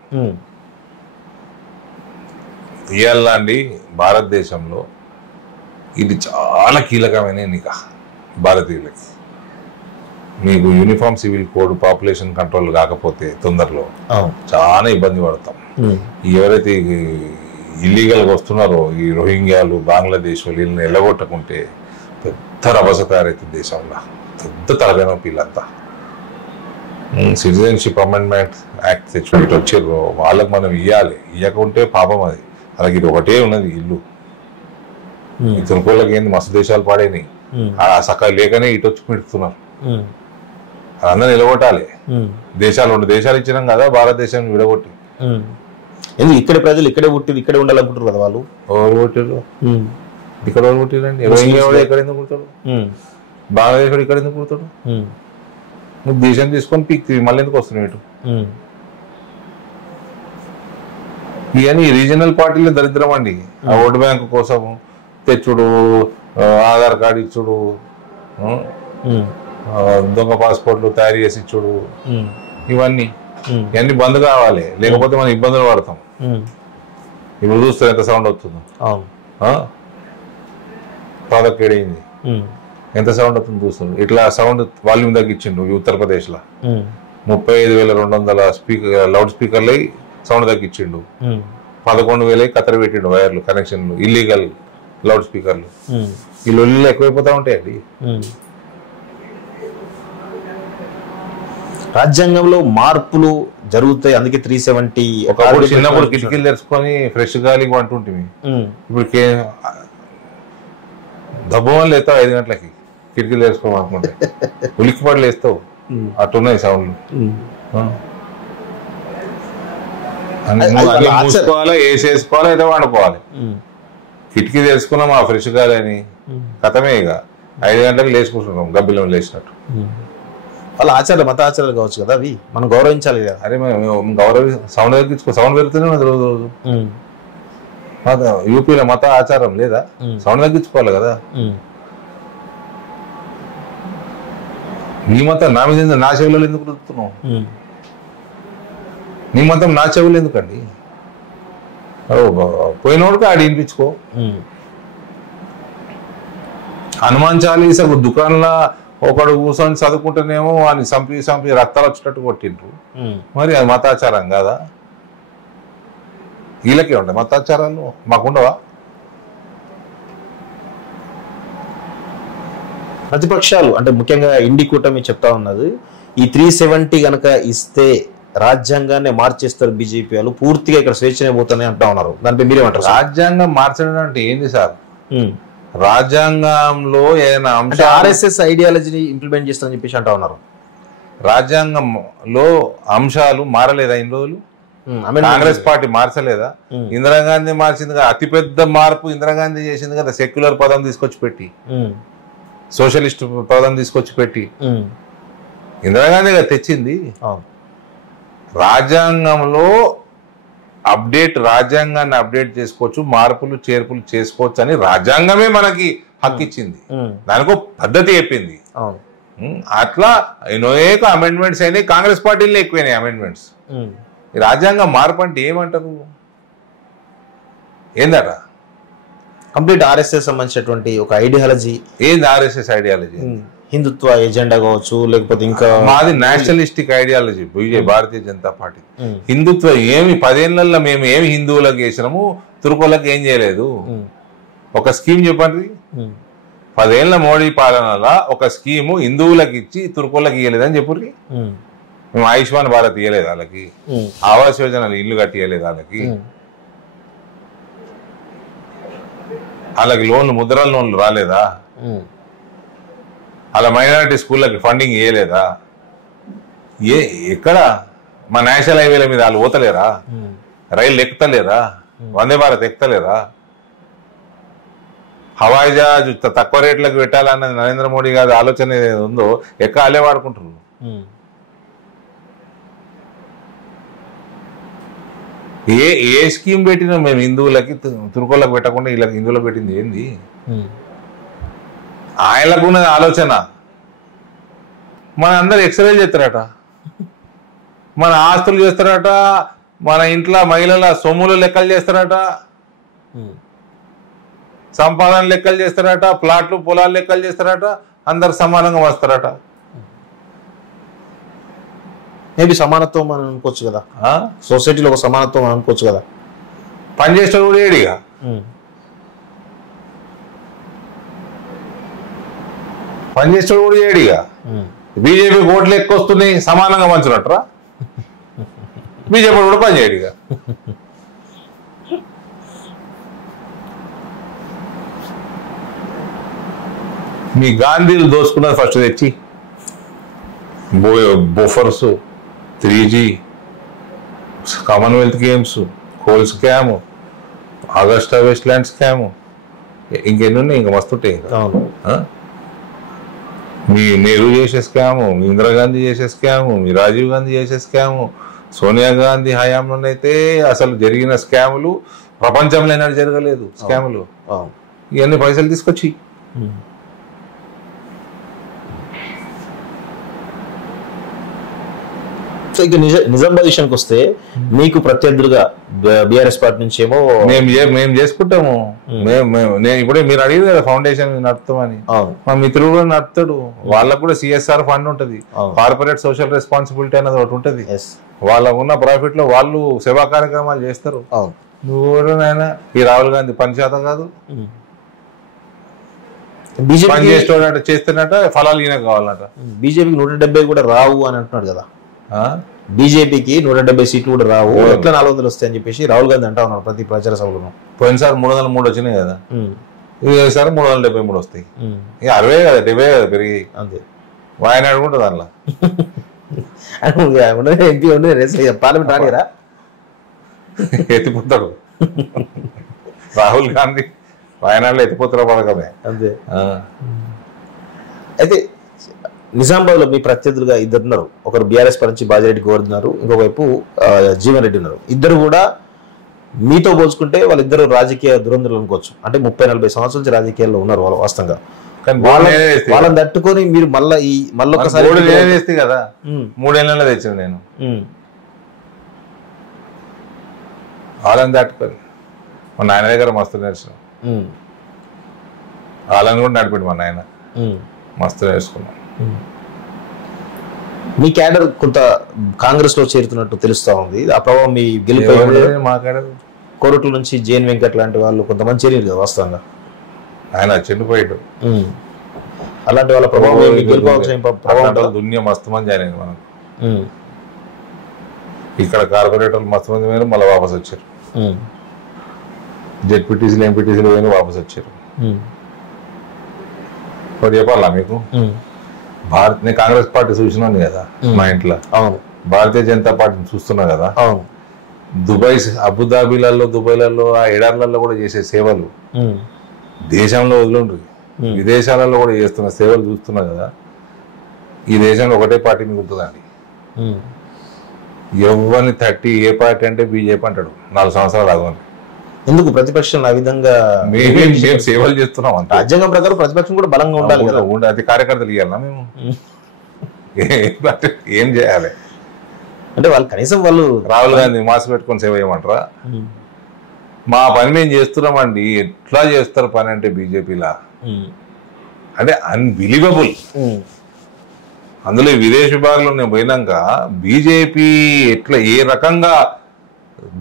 ఇవాళ అండి భారతదేశంలో ఇది చాలా కీలకమైన ఎన్నిక భారతీయులకి. మీకు uniform civil code population control కాకపోతే తొందరలో చాలా ఇబ్బంది పడతాం. ఎవరైతే ఇల్లీగల్గా వస్తున్నారో ఈ రోహింగ్యాలు, బంగ్లాదేశ్ వీళ్ళని ఎల్లగొట్టకుంటే పెద్ద రభస తయారైతుంది దేశంలో. పెద్ద తలకాయ నొప్పి వీళ్ళంతా. సిటిజన్షిప్ అమెండ్మెంట్ యాక్ట్ తెచ్చుకుంటూ వచ్చారు, వాళ్ళకి మనం ఇవ్వాలి. ఇవ్వకుంటే పాపం అది. అలాగే ఇది ఒకటే ఉన్నది ఇల్లు. ఈ తురుకోళ్ళకి ఏంది మస్తు దేశాలు పాడైనాయి, ఆ సక్క లేకనే ఇటు వచ్చి పెడుతున్నారు. అందరూ నిలగొట్టాలి. దేశాలు 2 దేశాలు ఇచ్చినాం కదా భారతదేశాన్ని విడగొట్టి. ఎందుకు ఇక్కడ ప్రజలు ఇక్కడే పుట్టి ఇక్కడే ఉండాలనుకుంటారు కదా వాళ్ళు. ఎవరు కొట్టారు? ఇక్కడ వాళ్ళు పుట్టిరండి. రోహింగ్యా ఎక్కడ ఎందుకు పుడతాడు? బంగ్లాదేశ్ వాడు ఇక్కడ ఎందుకు పుడతాడు? నువ్వు దేశం తీసుకొని పీక్ మళ్ళీ ఎందుకు వస్తున్నావు ఇటు? ఇవన్నీ రీజనల్ పార్టీలు దరిద్రం అండి. ఆ ఓటు బ్యాంకు కోసం తెచ్చుడు, ఆధార్ కార్డు ఇచ్చుడు, దొంగ పాస్పోర్ట్లు తయారు చేసి ఇచ్చుడు, ఇవన్నీ బంద్ కావాలి. లేకపోతే మనం ఇబ్బందులు పడతాం. ఇప్పుడు చూస్తే ఎంత సౌండ్ వస్తుందో, ప్రాజెక్ట్ ఏడైంది, ఎంత సౌండ్ వస్తుంది చూస్తుంది. ఇట్లా సౌండ్ వాల్యూమ్ తగ్గించిండు ఉత్తరప్రదేశ్ లో. 35,200 స్పీకర్ లౌడ్ స్పీకర్లు సౌండ్ తగ్గించిండు. 11,000 కత్తెర పెట్టిండు వైర్లు, కనెక్షన్లు, ఇల్లీగల్ లౌడ్ స్పీకర్లు. ఈ లొల్లిలో ఎక్కువైపోతా ఉంటాయండి. రాజ్యాంగంలో మార్పులు జరుగుతాయి, అందుకే 370. ఒకప్పుడు చిన్నప్పుడు కిటికీలు తెరుచుకొని ఫ్రెష్ గాలి అంటుంటే ఇప్పుడు దబ్బమని లేస్తావు 5 గంటలకి కిటికీలు తెరుచుకోమనుకుంటే ఉలిక్కిపడి లేస్తావు. అట్టున్నాయి సౌండ్లు. మూసుకోవాలా, వేసేసుకోవాలా, అయితే వండుకోవాలి. కిటికీ తెరుచుకున్నాం ఆ ఫ్రెష్ గాలి అని కథమే. ఇక 5 గంటలకు లేచుకుంటున్నాం గబ్బిలం లేచినట్టు. వాళ్ళ ఆచారాలు మత ఆచారాలు కావచ్చు కదా, అవి మనం గౌరవించాలి కదా. అరే సౌండ్ తగ్గించుకో, సౌండ్ పెరుగుతూనే ఉన్నది రోజు రోజు. యూపీలో మత ఆచారం లేదా? సౌండ్ తగ్గించుకోవాలి కదా. నీ మతం నా మీద నా చెవులలో ఎందుకు రుద్దుతున్నావు? నీ మతం నా చెవులు ఎందుకండి? పోయినోడుకు ఆడి వినిపించుకో. హనుమాన్ చాలీసా దుకాణంలో ఒకడు కూర్చొని చదువుకుంటేనేమో వాడిని సంపి రక్తాలు వచ్చేటట్టు కొట్టిండ్రు. మరి అది మతాచారం కాదా? వీళ్ళకే ఉంటాయి మతాచారాలు, మాకుండవా? ప్రతిపక్షాలు అంటే ముఖ్యంగా ఇండి కూటమి చెప్తా ఉన్నది, ఈ 370 గనక ఇస్తే రాజ్యాంగాన్ని మార్చేస్తారు బీజేపీ వాళ్ళు, పూర్తిగా ఇక్కడ స్వేచ్ఛనే పోతానే అంటా ఉన్నారు. దానిపై మీరేమంటారు? రాజ్యాంగం మార్చడం అంటే ఏంది సార్? రాజ్యాంగంలో ఏదైనా అంశం ఆర్ఎస్ఎస్ ఐడియాలజీని ఇంప్లిమెంట్ చేస్తారని చెప్పేసి అంటా ఉన్నారు. రాజ్యాంగంలో అంశాలు మారలేదా ఇన్ని రోజులు? కాంగ్రెస్ పార్టీ మార్చలేదా? ఇందిరాగాంధీ మార్చింది కదా, అతిపెద్ద మార్పు ఇందిరాగాంధీ చేసింది కదా. సెక్యులర్ పదం తీసుకొచ్చి పెట్టి, సోషలిస్ట్ పదం తీసుకొచ్చి పెట్టి ఇందిరాగాంధీ కదా తెచ్చింది. రాజ్యాంగంలో రాజ్యాంగాన్ని అప్డేట్ చేసుకోవచ్చు, మార్పులు చేర్పులు చేసుకోవచ్చు అని రాజ్యాంగమే మనకి హక్కు ఇచ్చింది. దానికో పద్ధతి చెప్పింది. అట్లా అనేక అమెండ్మెంట్స్ అయినాయి. కాంగ్రెస్ పార్టీలో ఎక్కువైనాయి అమెండ్మెంట్స్. రాజ్యాంగం మార్పు అంటే ఏమంటారు? ఏందట? కంప్లీట్ ఆర్ఎస్ఎస్ సంబంధించినటువంటి ఒక ఐడియాలజీ. ఏంది ఆర్ఎస్ఎస్ ఐడియాలజీ? హిందుత్వ ఎజెండా కావచ్చు, లేకపోతే ఇంకా మాది nationalistic ideology Bharatiya Janata party. హిందుత్వ ఏమి 10 ఏళ్లలో మేము ఏమి హిందువులకు చేసినాము, తుర్కోళ్ళకి ఏం చేయలేదు. ఒక స్కీమ్ చెప్పండి. 10 ఏళ్ల మోడీ పాలనలో ఒక స్కీము హిందువులకు ఇచ్చి తుర్కోళ్ళకి ఇవ్వలేదని చెప్పుర్రి. మేము ఆయుష్మాన్ భారత్ ఇవ్వలేదు వాళ్ళకి, ఆవాస్ యోజనలు ఇల్లు కట్టి ఇవ్వలేదు వాళ్ళకి, వాళ్ళకి లోన్లు ముద్ర లోన్లు రాలేదా, అలా మైనారిటీ స్కూళ్ళకి ఫండింగ్ ఇవ్వలేదా? ఎక్కడ మా నేషనల్ హైవేల మీద వాళ్ళు పోతలేరా? రైలు ఎక్కుతలేరా? వందే భారత్ ఎక్కుతలేరా? హవాయి జహాజ్ తక్కువ రేట్లకు పెట్టాలన్నది నరేంద్ర మోడీ గారి ఆలోచన ఏది ఉందో వాళ్ళే వాడుకుంటారు. ఏ స్కీమ్ పెట్టినా మేము హిందువులకి తుర్కోళ్ళకి పెట్టకుండా వీళ్ళకి హిందువులకు పెట్టింది ఏంది? ఆయనకు ఉన్నది ఆలోచన. మన అందరు ఎక్సర్సైజ్ చేస్తారట, మన ఆస్తులు చేస్తారట, మన ఇంట్లో మహిళల సొమ్ములు లెక్కలు చేస్తారట, సంపాదన లెక్కలు చేస్తారట, ప్లాట్లు పొలాలు లెక్కలు చేస్తారట, అందరు సమానంగా వస్తారట. మేబీ సమానత్వం అని అనుకోవచ్చు కదా, సొసైటీలో ఒక సమానత్వం అని అనుకోవచ్చు కదా. పనిచేస్తాడు కూడా ఏడిగా పనిచేస్తాడు కూడా ఏడిగా. బీజేపీ ఓట్లు ఎక్కువ వస్తున్నాయి, సమానంగా పంచునట్రా? బీజేపీ కూడా పనిచేయడిగా. మీ గాంధీలు దోసుకున్నది ఫస్ట్ తెచ్చి Bofors, 3G, commonwealth games, coal scam, Agusta Westland scam, ఇంకెన్ని ఉన్నాయి, ఇంకా మస్తుంటాయి ఇంకా. అవును. మీ నెహ్రూ చేసే స్కాము, మీ ఇందిరాగాంధీ చేసే స్కాము, మీ రాజీవ్ గాంధీ చేసే స్కాము, సోనియా గాంధీ హయాంలోనైతే అసలు జరిగిన స్కాములు ప్రపంచంలో ఏనాడు జరగలేదు స్కాములు. ఇవన్నీ పైసలు తీసుకొచ్చి సో ఇక నిజామాబాద్ విషయానికి వస్తే మీకు ప్రత్యర్థులుగా బీఆర్ఎస్ పార్టీ నుంచి ఏమో మేము చేసుకుంటాము. నేను ఇప్పుడే మీరు అడిగింది కదా ఫౌండేషన్ నడుపుతామని, మా మిత్రుడు కూడా నడుపుతాడు. వాళ్ళకు కూడా సిఎస్ఆర్ ఫండ్ ఉంటది, కార్పొరేట్ సోషల్ రెస్పాన్సిబిలిటీ అనేది ఒకటి ఉంటది. వాళ్ళకు ఉన్న ప్రాఫిట్ లో వాళ్ళు సేవా కార్యక్రమాలు చేస్తారు. నువ్వు కూడా నాయన ఈ రాహుల్ గాంధీ పని చేత కాదు, పని చేస్తాడట, చేస్తున్నట్ట ఫలాలు ఈయన కావాలన్నట. బీజేపీకి 170 కూడా రావు అని అంటున్నాడు కదా. బీజేపీకి 170 సీట్లు కూడా రావు, ఎట్లా 400 వస్తాయని చెప్పేసి రాహుల్ గాంధీ అంటా ఉన్నారు ప్రతి ప్రచార సభలో. పోయినసారి 303 వచ్చినాయి కదా, ఈసారి 373 వస్తాయి. ఇక 60 కదా 70 కదా పెరిగి అంతే. వాయనాడు కూడా దానిలో ఎంపీ ఉండే పార్లమెంట్ రానిరా ఎత్తిపోతాడు. రాహుల్ గాంధీ వాయనాడులో ఎత్తిపోతారు పథకమే అంతే. అయితే నిజామాబాద్ లో మీ ప్రత్యర్థులుగా ఇద్దరు ఉన్నారు. ఒకరు బీఆర్ఎస్ నుంచి బాజిరెడ్డి గోవర్ధన్నారు, ఇంకోవైపు జీవన్ రెడ్డి ఉన్నారు. ఇద్దరు కూడా మీతో పోల్చుకుంటే వాళ్ళిద్దరు రాజకీయ దురంధరులు అనుకోవచ్చు. అంటే 30-40 సంవత్సరాల నుంచి రాజకీయాల్లో ఉన్నారు వాళ్ళు వాస్తవంగా. వాళ్ళని తట్టుకొని మీరు మళ్ళొకసారి కదా 3 ఏళ్ళలో తెచ్చిన నేను వాళ్ళని తట్టుకొని మా నాయన దగ్గర మస్తు నేర్చుకున్నాం. వాళ్ళని కూడా నడిపాడు మా నాయన, మస్తు నేర్చుకున్నాం. మీ క్యాడర్ కొంత కాంగ్రెస్ లో చేరుతున్నట్టు తెలుస్తా ఉంది. ఆ ప్రభావం మీ గెలుపు మా క్యాడర్ కోరుట్ల నుంచి జేఎన్ వెంకట్ లాంటి వాళ్ళు కొంతమంది చేరారు కదా వాస్తవంగా. ఆయన చెండిపోయాడు. అలాంటి వాళ్ళ ప్రభావం దునియా మస్తు మంది జాయిన్ అయింది మనకు. ఇక్కడ కార్పొరేటర్లు మస్తు మంది పోయినా మళ్ళీ వాపస్ వచ్చారు. జెడ్పీటీసీలు ఎంపీటీసీలు పోయినా వాపస్ వచ్చారు. ఒకటి చెప్పాలా మీకు, నేను కాంగ్రెస్ పార్టీ చూసినాను కదా మా ఇంట్లో, భారతీయ జనతా పార్టీని చూస్తున్నా కదా. దుబాయ్ అబుదాబీలలో దుబాయ్లలో ఆ ఎడార్లలో కూడా చేసే సేవలు దేశంలో వదిలిండ్రు, విదేశాలలో కూడా చేస్తున్న సేవలు చూస్తున్నా కదా. ఈ దేశంలో ఒకటే పార్టీ మిగులుతుందండి. ఎవరిని 30 ఏ పార్టీ అంటే బీజేపీ అంటాడు 4 సంవత్సరాలు ఆగమని. ఎందుకు ప్రతిపక్షం ఆ విధంగా మేము సేవలు చేస్తున్నాం అంత. రాజ్యాంగం ప్రకారం ప్రతిపక్షం కూడా బలంగా ఉండాలి కదా. అది కార్యకర్తలు ఇవ్వాలన్నా మేము ఏం చేయాలి అంటే వాళ్ళు కనీసం వాళ్ళు రాహుల్ గాంధీ మాస్క్ పెట్టుకొని సేవ చేయమంటారా? మా పని మేము చేస్తున్నామండి. ఎట్లా చేస్తారు పని అంటే బీజేపీలా అంటే అన్బిలీవబుల్. అందులో విదేశ విభాగంలో నేను పోయినాక బీజేపీ ఎట్లా ఏ రకంగా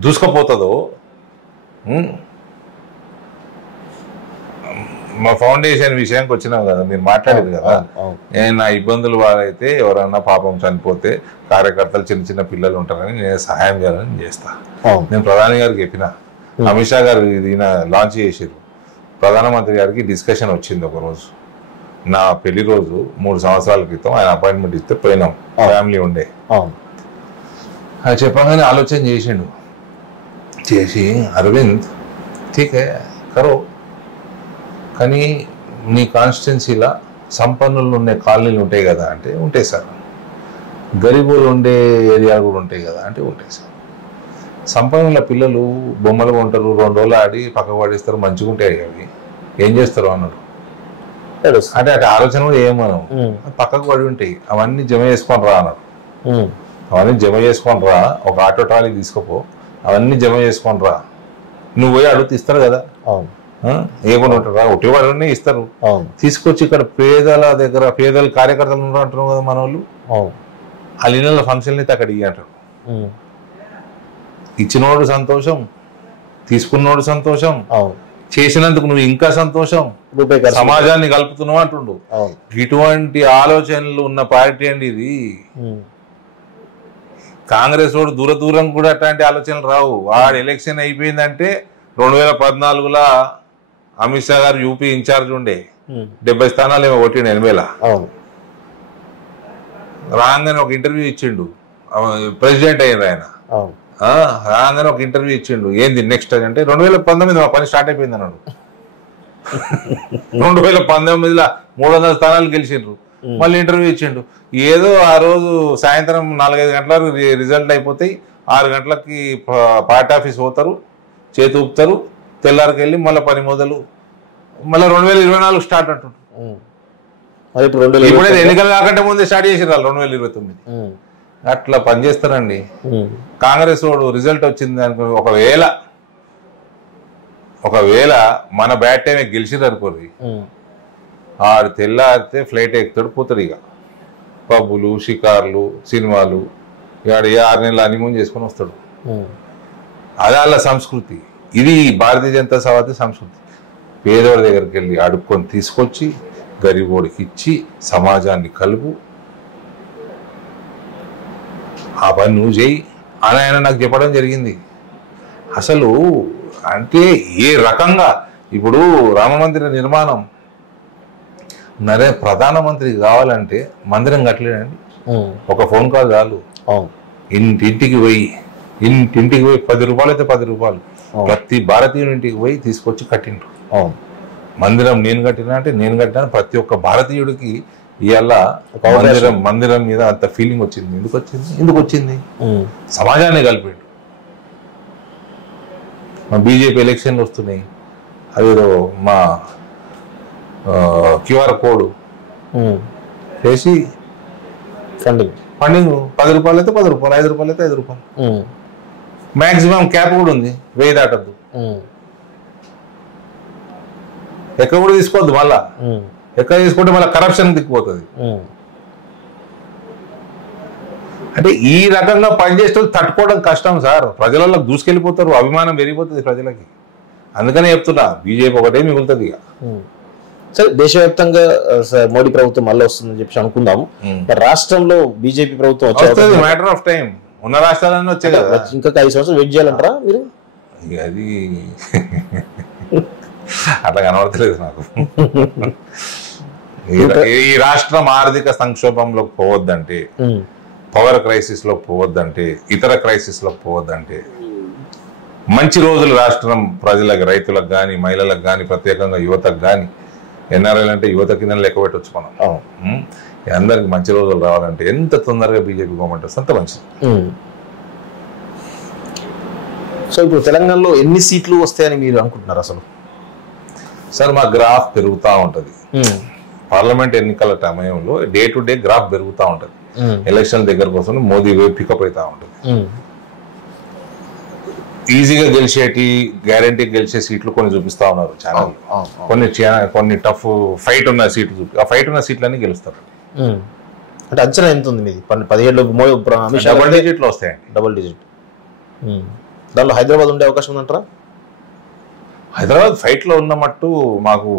దూసుకుపోతుందో. మా ఫౌండేషన్ విషయానికి వచ్చినాం కదా, మీరు మాట్లాడేది కదా. నా ఇబ్బందులు వాళ్ళైతే ఎవరన్నా పాపం చనిపోతే కార్యకర్తలు చిన్న చిన్న పిల్లలు ఉంటారని నేను సహాయం చేయాలని చేస్తా. నేను ప్రధాని గారికి చెప్పిన, అమిత్ షా గారు ఇది లాంచ్ చేసారు. ప్రధానమంత్రి గారికి డిస్కషన్ వచ్చింది ఒకరోజు, నా పెళ్లి రోజు 3 సంవత్సరాల క్రితం ఆయన అపాయింట్మెంట్ ఇస్తే పోయినాం, ఫ్యామిలీ ఉండే. అది చెప్పగానే ఆలోచన చేసిండు, చేసి అరవింద్ ఠీకే కరో, కానీ నీ కాన్స్టిట్యున్సీలో సంపన్నులు ఉండే కాలనీలు ఉంటాయి కదా అంటే ఉంటాయి సార్. గరీబులు ఉండే ఏరియాలు కూడా ఉంటాయి కదా అంటే ఉంటాయి సార్. సంపన్నుల పిల్లలు బొమ్మలు కొంటారు, 2 రోజులు ఆడి పక్కకు పడేస్తారు, మంచిగా ఉంటాయి అవి, ఏం చేస్తారు అన్నాడు. అంటే అటు ఆలోచన కూడా ఏమనం పక్కకు పడి ఉంటాయి, అవన్నీ జమ చేసుకొని రా అన్నాడు. అవన్నీ జమ చేసుకొని రా, ఒక ఆటో ట్రాలీ తీసుకోపో, అవన్నీ జమ చేసుకొని రా. నువ్వు పోయి అడుగుతూ ఇస్తారు కదా, ఏమని ఉంటారా ఒకటి వాడనే ఇస్తారు. తీసుకొచ్చి ఇక్కడ పేదల దగ్గర, పేదల కార్యకర్తలు అంటున్నావు కదా మన వాళ్ళు, వాళ్ళ ఇళ్ళ ఫంక్షన్లు అయితే అక్కడ ఇయ్య అంటారు. ఇచ్చినోడు సంతోషం, తీసుకున్నోడు సంతోషం, చేసినందుకు నువ్వు ఇంకా సంతోషం, సమాజాన్ని కలుపుతున్నావు అంటుండు. ఇటువంటి ఆలోచనలు ఉన్న పార్టీ అండి ఇది. కాంగ్రెస్ వాడు దూరం కూడా అట్లాంటి ఆలోచనలు రావు. వాడు ఎలక్షన్ అయిపోయిందంటే 2014లో అమిత్ షా గారు యూపీ ఇన్ఛార్జ్ ఉండే, 70 స్థానాలు ఏమో కొట్టిండు 80లో. రాగానే ఒక ఇంటర్వ్యూ ఇచ్చిండు, ప్రెసిడెంట్ అయ్యారు ఆయన. రాగానే ఒక ఇంటర్వ్యూ ఇచ్చిండు, ఏంది నెక్స్ట్ అంటే 2019 మా పని స్టార్ట్ అయిపోయింది అన్నాడు. 2019లో 300 స్థానాలు గెలిచిండ్రు. మళ్ళీ ఇంటర్వ్యూ ఇచ్చిండు. ఏదో ఆ రోజు సాయంత్రం 4-5 గంటలకు రిజల్ట్ అయిపోతాయి, 6 గంటలకి పార్టీ ఆఫీస్ పోతారు, చేతి ఊపుతారు, తెల్లారికి వెళ్ళి మళ్ళీ పని మొదలు, మళ్ళీ 2024 స్టార్ట్ అంటుండ్రు. ఇప్పుడైతే ఎన్నికలు కాకంటే ముందే స్టార్ట్ చేసారు వాళ్ళు 2029. అట్లా పనిచేస్తారండి. కాంగ్రెస్ వాడు రిజల్ట్ వచ్చింది అనుకో, ఒకవేళ మన బ్యాట్ టైమే గెలిచిరు అనుకోండి, ఆడు తెల్లారితే ఫ్లైట్ ఎక్కుతాడు, పోతాడు. ఇక పబ్బులు, షికార్లు, సినిమాలు, ఇక 6 నెలలు హనీమూన్ చేసుకొని వస్తాడు. అది వాళ్ళ సంస్కృతి. ఇది భారతీయ జనతా సమితి సంస్కృతి. పేదవాడి దగ్గరికి వెళ్ళి అడుక్కొని తీసుకొచ్చి గరీబోడికి ఇచ్చి సమాజాన్ని కలుపు, ఆ పని నువ్వు చేయి అని ఆయన నాకు చెప్పడం జరిగింది. అసలు అంటే ఏ రకంగా ఇప్పుడు రామ మందిర నిర్మాణం, ప్రధానమంత్రి కావాలంటే మందిరం కట్టలేడండి, ఒక ఫోన్ కాల్ చాలు. ఇంటింటికి పోయి 10 రూపాయలు అయితే 10 రూపాయలు ప్రతి భారతీయుని ఇంటికి పోయి తీసుకొచ్చి కట్టిండ్రు. మందిరం నేను కట్టినా అంటే నేను కట్టినా ప్రతి ఒక్క భారతీయుడికి ఇవాళ మందిరం మీద అంత ఫీలింగ్ వచ్చింది. ఎందుకు వచ్చింది? సమాజాన్ని కలిపాడు. మా బీజేపీ ఎలక్షన్లు వస్తున్నాయి, అదేదో మా క్యూఆర్ కోడ్ చేసి ఫండింగ్ 10 రూపాయలు అయితే 10 రూపాయలు, 5 రూపాయలు అయితే 5 రూపాయలు, మాక్సిమం క్యాప్ కూడా ఉంది, 1000 దాటద్దు. ఎక్కడ కూడా తీసుకోవద్దు, మళ్ళా ఎక్కడ తీసుకుంటే మళ్ళీ కరప్షన్ దిక్కుపోతుంది. అంటే ఈ రకంగా పనిచేస్తే తట్టుకోవడం కష్టం సార్. ప్రజలలో దూసుకెళ్ళిపోతారు, అభిమానం పెరిగిపోతుంది ప్రజలకి. అందుకనే చెప్తున్నా, బీజేపీ ఒకటే మిగులుతుంది. ఇక సరే, దేశవ్యాప్తంగా మోడీ ప్రభుత్వం మళ్ళీ వస్తుందని చెప్పి అనుకుందాము. రాష్ట్రంలో బీజేపీ ప్రభుత్వం వచ్చేది మ్యాటర్ ఆఫ్ టైం. ఉన్న రాష్ట్రాలన్నీ వచ్చాయి కదా, ఇంకా 5 సంవత్సరాలు వెయిట్ చేయాలంటారా మీరు? అది అట్లా కనబడతలేదు నాకు. ఈ రాష్ట్రం ఆర్థిక సంక్షోభంలోకి పోవద్దంటే, పవర్ క్రైసిస్ లో పోవద్దంటే, ఇతర క్రైసిస్ లో పోవద్దంటే, మంచి రోజులు రాష్ట్రం ప్రజలకు, రైతులకు కానీ, మహిళలకు కానీ, ప్రత్యేకంగా యువతకు కానీ, ఎన్ఆర్ఐలు అంటే యువత కింద లెక్క పెట్టవచ్చు మనం. అందరికి మంచి రోజులు రావాలంటే ఎంత తొందరగా బీజేపీ గవర్నమెంట్ వస్తే అంత మంచిది. సో ఇప్పుడు తెలంగాణలో ఎన్ని సీట్లు వస్తాయని మీరు అనుకుంటున్నారు అసలు? సార్, మా గ్రాఫ్ పెరుగుతూ ఉంటుంది. పార్లమెంట్ ఎన్నికల సమయంలో డే టు డే గ్రాఫ్ పెరుగుతూ ఉంటుంది. ఎలక్షన్ దగ్గరకు వస్తుంది, మోదీ వేవ్ పికప్ అవుతా ఉంటుంది. ఈజీగా గెలిచేటి, గ్యారంటీ గెలిచే సీట్లు కొన్ని చూపిస్తా ఉన్నారు ఛానల్. కొన్ని టఫ్ ఫైట్ ఉన్న సీట్లు చూపి, ఆ ఫైట్ ఉన్న సీట్లన్నీ గెలుస్తారు. అంటే అంచనా ఎంత ఉంది మీది? 17 డబుల్ డిజిట్లో వస్తాయండి. Double digit. దాంట్లో హైదరాబాద్ ఉండే అవకాశం ఉందంటారా? హైదరాబాద్ ఫైట్ లో ఉన్న మట్టు మాకు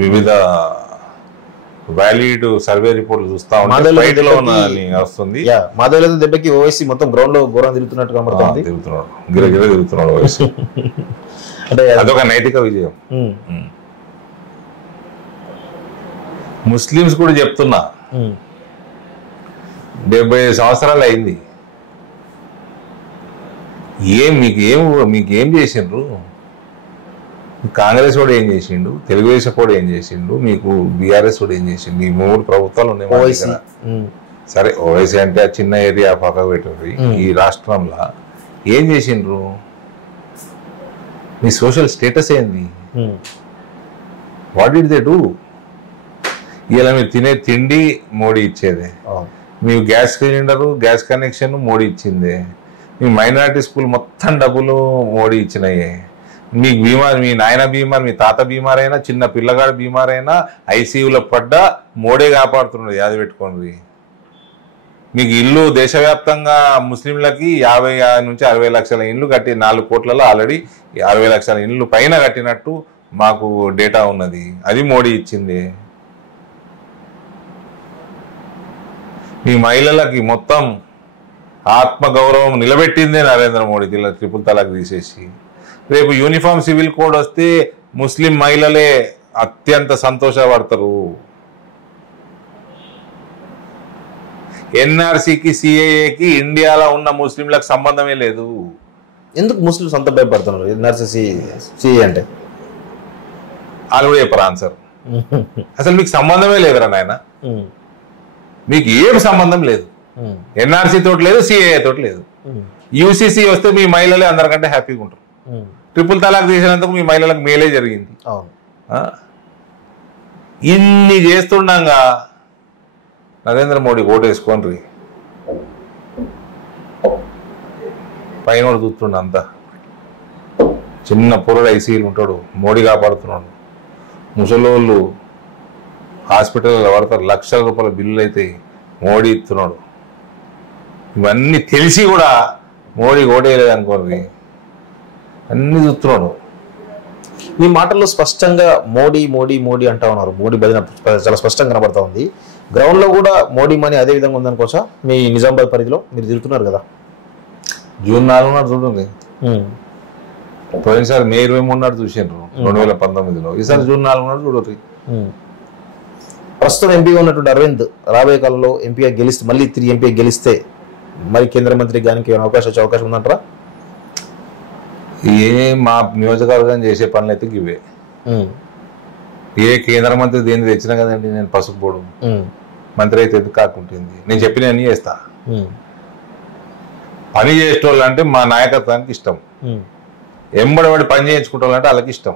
వివిధ వ్యాలిడ్ సర్వే రిపోర్ట్లు చూస్తా వస్తుంది. మాధవ్ దెబ్బకి ఓవైసీ మొత్తం గ్రౌండ్ లో ఘోరం తిరుగుతున్నట్టు కనబడుతుంది. గిరగిర తిరుగుతున్నాడు ఓవైసీ. అంటే అదొక నైతిక విజయం. ముస్లిమ్స్ కూడా చెప్తున్నా, 75 సంవత్సరాలు అయింది, మీకేం చేసిండ్రు? కాంగ్రెస్ వాడు ఏం చేసిండు, తెలుగుదేశం వాడు ఏం చేసిండు, మీకు బీఆర్ఎస్ వాడు ఏం చేసిండు? ఈ 3 ప్రభుత్వాలు ఉన్నాయి. సరే, ఓవైసీ అంటే ఆ చిన్న ఏరియా పక్కకు పెట్టిండ్రు. ఈ రాష్ట్రంలో ఏం చేసిండ్రు? మీ సోషల్ స్టేటస్ ఏంది? What did they do? ఇలా మీరు తినే తిండి మోడీ ఇచ్చేదే, మీ gas cylinder, gas connection Modi ఇచ్చిందే, మీ మైనారిటీ స్కూల్ మొత్తం డబ్బులు మోడీ ఇచ్చినాయే, మీకు బీమార్, మీ నాయన బీమార్, మీ తాత బీమార్ అయినా, చిన్న పిల్లగాడు బీమార్ అయినా ఐసీయూలో పడ్డా మోడీ కాపాడుతున్నాడు. యాది పెట్టుకోండి. మీకు ఇల్లు దేశవ్యాప్తంగా ముస్లింలకి 50 నుంచి 60 లక్షల ఇండ్లు కట్టి 4 కోట్లలో ఆల్రెడీ 60 లక్షల ఇండ్లు పైన కట్టినట్టు మాకు డేటా ఉన్నది. అది మోడీ ఇచ్చింది. మీ మహిళలకి మొత్తం ఆత్మగౌరవం నిలబెట్టిందే నరేంద్ర మోడీ, 3 తలాక్ తీసేసి. రేపు యూనిఫామ్ సివిల్ కోడ్ వస్తే ముస్లిం మహిళలే అత్యంత సంతోషపడతారు. ఎన్ఆర్సీకి, సిఏఏకి ఇండియాలో ఉన్న ముస్లింలకు సంబంధమే లేదు. ఎందుకు ముస్లింస్ అంత భయపడుతున్నారు ఎన్ఆర్సీ, సిఏ అంటే? వాళ్ళు కూడా చెప్పారు ఆన్సర్. అసలు మీకు సంబంధమే లేదురా నాయన, మీకు ఏం సంబంధం లేదు. ఎన్ఆర్సీ తోటి లేదు, సిఏఏ తోటి లేదు. యూసీసీ వస్తే మీ మహిళలే అందరికంటే హ్యాపీగా ఉంటారు. ట్రిపుల్ తలాక్ తీసినందుకు మీ మహిళలకు మేలే జరిగింది. ఇన్ని చేస్తుండగా నరేంద్ర మోడీ ఓటు వేసుకోండి, పైన చూస్తుండ అంతా చిన్న పొరడు ఐసీలు ఉంటాడు, మోడీ కాపాడుతున్నాడు. ముసలోళ్ళు హాస్పిటల్లో పడతారు, లక్షల రూపాయల బిల్లులు అయితే మోడీ ఇస్తున్నాడు. ఇవన్నీ తెలిసి కూడా మోడీ ఓటేయలేదు అనుకోండి, అన్ని చూస్తున్నాడు. మీ మాటల్లో స్పష్టంగా మోడీ మోడీ మోడీ అంటా ఉన్నారు. మోడీ భజన చాలా స్పష్టంగా కనబడతా ఉంది. గ్రౌండ్ లో కూడా మోడీ మనీ అదే విధంగా ఉందనుకోవచ్చా? మీ నిజామాబాద్ పరిధిలో మీరు తిరుగుతున్నారు కదా. జూన్ 4 నాడు చూడండి, పోయినసారి మే 23 నాడు చూసిండ్రు 2019లో, ఈసారి జూన్ 4 నాడు చూడండి. ప్రస్తుతం ఎంపీగా ఉన్నటువంటి అరవింద్ రాబోయే కాలంలో ఎంపీగా గెలిస్తే, మళ్ళీ తిరిగి ఎంపీగా గెలిస్తే మరి కేంద్ర మంత్రి గానికి ఏమైనా అవకాశం ఉందంటారా? మా నియోజకవర్గం చేసే పనులు అయితే ఇవే. ఏ కేంద్ర మంత్రి దేన్ని తెచ్చినా కదండి, నేను పసుపు పోడు మంత్రి అయితే ఎందుకు కాకుంటుంది. నేను చెప్పిన అన్ని చేస్తా. పని చేసేటోళ్ళు అంటే మా నాయకత్వానికి ఇష్టం, ఎంబడబడి పని చేయించుకుంటోళ్ళంటే వాళ్ళకి ఇష్టం.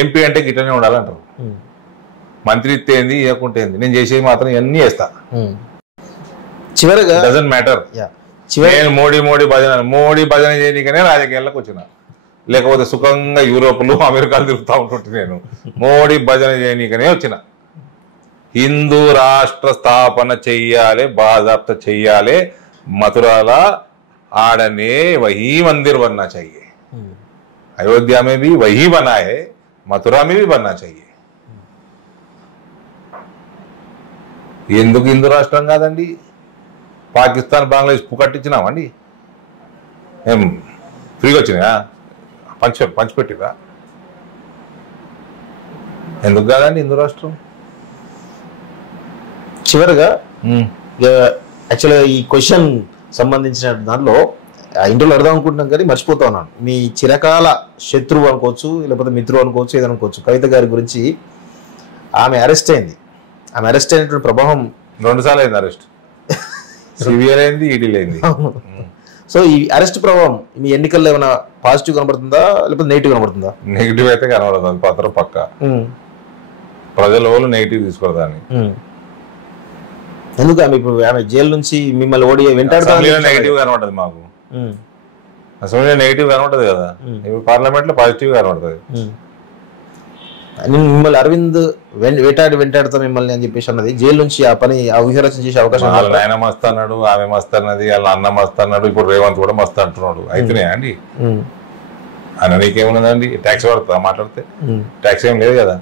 ఎంపీ అంటే గిట్టనే ఉండాలంటారు. మంత్రి ఇస్తేంది ఇవ్వకుంటేంది, నేను చేసేది మాత్రం ఇవన్నీ చేస్తా. చివరిగా డజంట్ మ్యాటర్. నేను మోడీ భజన చేయడానికనే రాజకీయాల్లోకి వచ్చిన, లేకపోతే సుఖంగా యూరోప్లో అమెరికాలు తిరుగుతూ ఉంటుంటే నేను మోడీ భజన చేయడానికనే వచ్చిన. హిందూ రాష్ట్ర స్థాపన చెయ్యాలి, బాజాప్త చెయ్యాలి. మథురాల आड़ने वही मंदिर बनना चाहिए, अयोध्या में भी वही बना है, मथुरा में भी बनना चाहिए. ఎందుకు హిందూ రాష్ట్రం కాదండి? పాకిస్తాన్ బంగ్లాదేశ్ పుకట్టించినామండి, ఏం ఫ్రీగా వచ్చినాయా? పంచిపెట్టిరా? ఎందుకు కాదండి హిందూ రాష్ట్రం? చివరిగా యాక్చువల్గా ఈ క్వశ్చన్ సంబంధించిన దాంట్లో ఇంటర్వ్యూలో అర్థం అనుకుంటున్నాం కానీ మర్చిపోతా ఉన్నాను. మీ చిరకాల శత్రువు అనుకోవచ్చు, లేకపోతే మిత్రువు అనుకోవచ్చు, ఏదైనా అనుకోవచ్చు, కవిత గారి గురించి ఆమె అరెస్ట్ అయింది. ఆమె అరెస్ట్ అయినటువంటి ప్రభావం 2 సార్లు అయింది. అరెస్ట్ సివియర్ అయింది, ఈడీ అయింది. సో ఈ అరెస్ట్ ప్రభావం మీ ఎన్నికల్లో ఏమైనా పాజిటివ్ కనబడుతుందా లేకపోతే నెగిటివ్ కనబడుతుందా? నెగిటివ్ అయితే కనబడుతుంది, పత్రం పక్క. ప్రజల వాళ్ళు నెగిటివ్ తీసుకోవడాన్ని. ఎందుకు ఆమె జైలు నుంచి మిమ్మల్ని ఓడి వెంటాడుతా నెగిటివ్ కనబడుతుంది మాకు. అసెంబ్లీలో నెగిటివ్ కనబడుతుంది కదా, ఇప్పుడు పార్లమెంట్ లో పాజిటివ్ కనబడుతుంది. మిమ్మల్ని అరవింద్ వెంటాడుతా మిమ్మల్ని అని చెప్పేసి అన్నది, జైలు నుంచి ఆ పని ఆ వ్యూహరచన చేసే అవకాశం. వాళ్ళ ఆయన మస్తు అన్నాడు, ఆమె మస్తు అన్నది, వాళ్ళ అన్న మస్తు అన్నాడు, ఇప్పుడు రేవంత్ కూడా మస్తు అంటున్నాడు. అయితేనే అండి అన్న నీకేమున్నదండి? ట్యాక్స్ పడుతుందా మాట్లాడితే? ట్యాక్స్ ఏం లేదు కదా.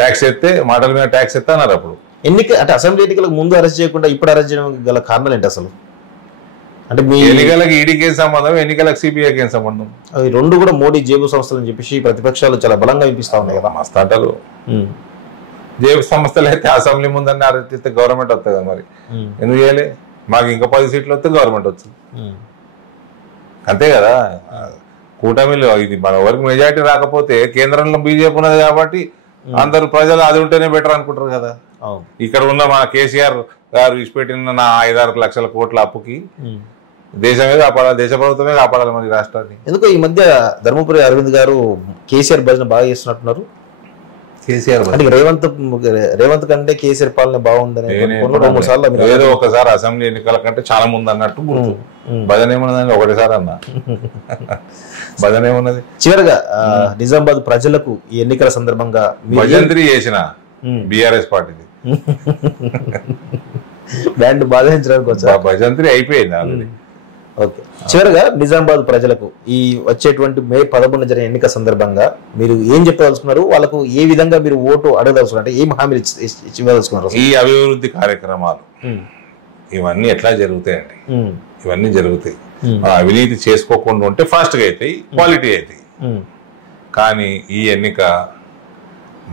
ట్యాక్స్ ఎత్తే మాటల మీద ట్యాక్స్ ఎత్తే అన్నారు. అప్పుడు అంటే అసెంబ్లీ ఎన్నికలకు ముందు అరెస్ట్ చేయకుండా ఇప్పుడు అరెస్ట్ చేయడం గల కారణాలు ఏంటి అసలు? అంటే మీ ఎన్నికలకు ఈడీకి ఏం సంబంధం, ఎన్నికలకు సిబిఐకి ఏం సంబంధం? అవి రెండు కూడా మోడీ జేబు సంస్థలు అని చెప్పేసి ప్రతిపక్షాలు చాలా బలంగా వినిపిస్తా ఉన్నాయి కదా. మస్తు అంటారు. జేబు సంస్థలు అయితే అసెంబ్లీ ముందన్నీ అరెస్ట్ చేస్తే గవర్నమెంట్ వస్తుంది కదా, మరి ఎందుకు చేయాలి? మాకు ఇంకా 10 సీట్లు వస్తే గవర్నమెంట్ వచ్చింది అంతే కదా. కూటమిలో ఇది మన వరకు మెజారిటీ రాకపోతే కేంద్రంలో బీజేపీ ఉన్నది కాబట్టి అందరు ప్రజలు అది ఉంటేనే బెటర్ అనుకుంటారు కదా. ఇక్కడ ఉన్న మన కేసీఆర్ గారు ఇచ్చిపెట్టిన నా 5-6 లక్షల కోట్ల అప్పుకి దేశమే కాపాడాలి, దేశ ప్రభుత్వమే కాపాడాలి మన రాష్ట్రాన్ని. ఎందుకో ఈ మధ్య ధర్మపురి అరవింద్ గారు కేసీఆర్ భజన బాగా చేస్తున్నట్టున్నారు. కేసీఆర్ అంటే రేవంత్ కంటే కేసీఆర్ పాలన బాగుందని ఏదో ఒకసారి అసెంబ్లీ ఎన్నికల కంటే చాలా ముందు అన్నట్టు భజన ఏమున్నదండి, ఒకటిసారి అన్న భజన ఏమున్నది. చివరిగా నిజామాబాద్ ప్రజలకు ఈ ఎన్నికల సందర్భంగా భజంత్రి చేసిన బీఆర్ఎస్ పార్టీది బ్యాండ్ బాధించడానికి వచ్చా? భజంత్రి అయిపోయింది ఆల్రెడీ. ఓకే, చివరిగా నిజామాబాద్ ప్రజలకు ఈ వచ్చేటువంటి మే 11 జరిగిన ఎన్నిక సందర్భంగా మీరు ఏం చెప్పదలుచుకున్నారు? వాళ్ళకు ఏ విధంగా మీరు ఓటు అడగదలుచుకున్నారు? అంటే ఏం హామీలు ఇవ్వదలుచుకున్నారు? ఈ అభివృద్ధి కార్యక్రమాలు ఇవన్నీ ఎట్లా జరుగుతాయండి? ఇవన్నీ జరుగుతాయి. అవినీతి చేసుకోకుండా ఉంటే ఫాస్ట్ గా అవుతాయి, క్వాలిటీ అవుతాయి. కానీ ఈ ఎన్నిక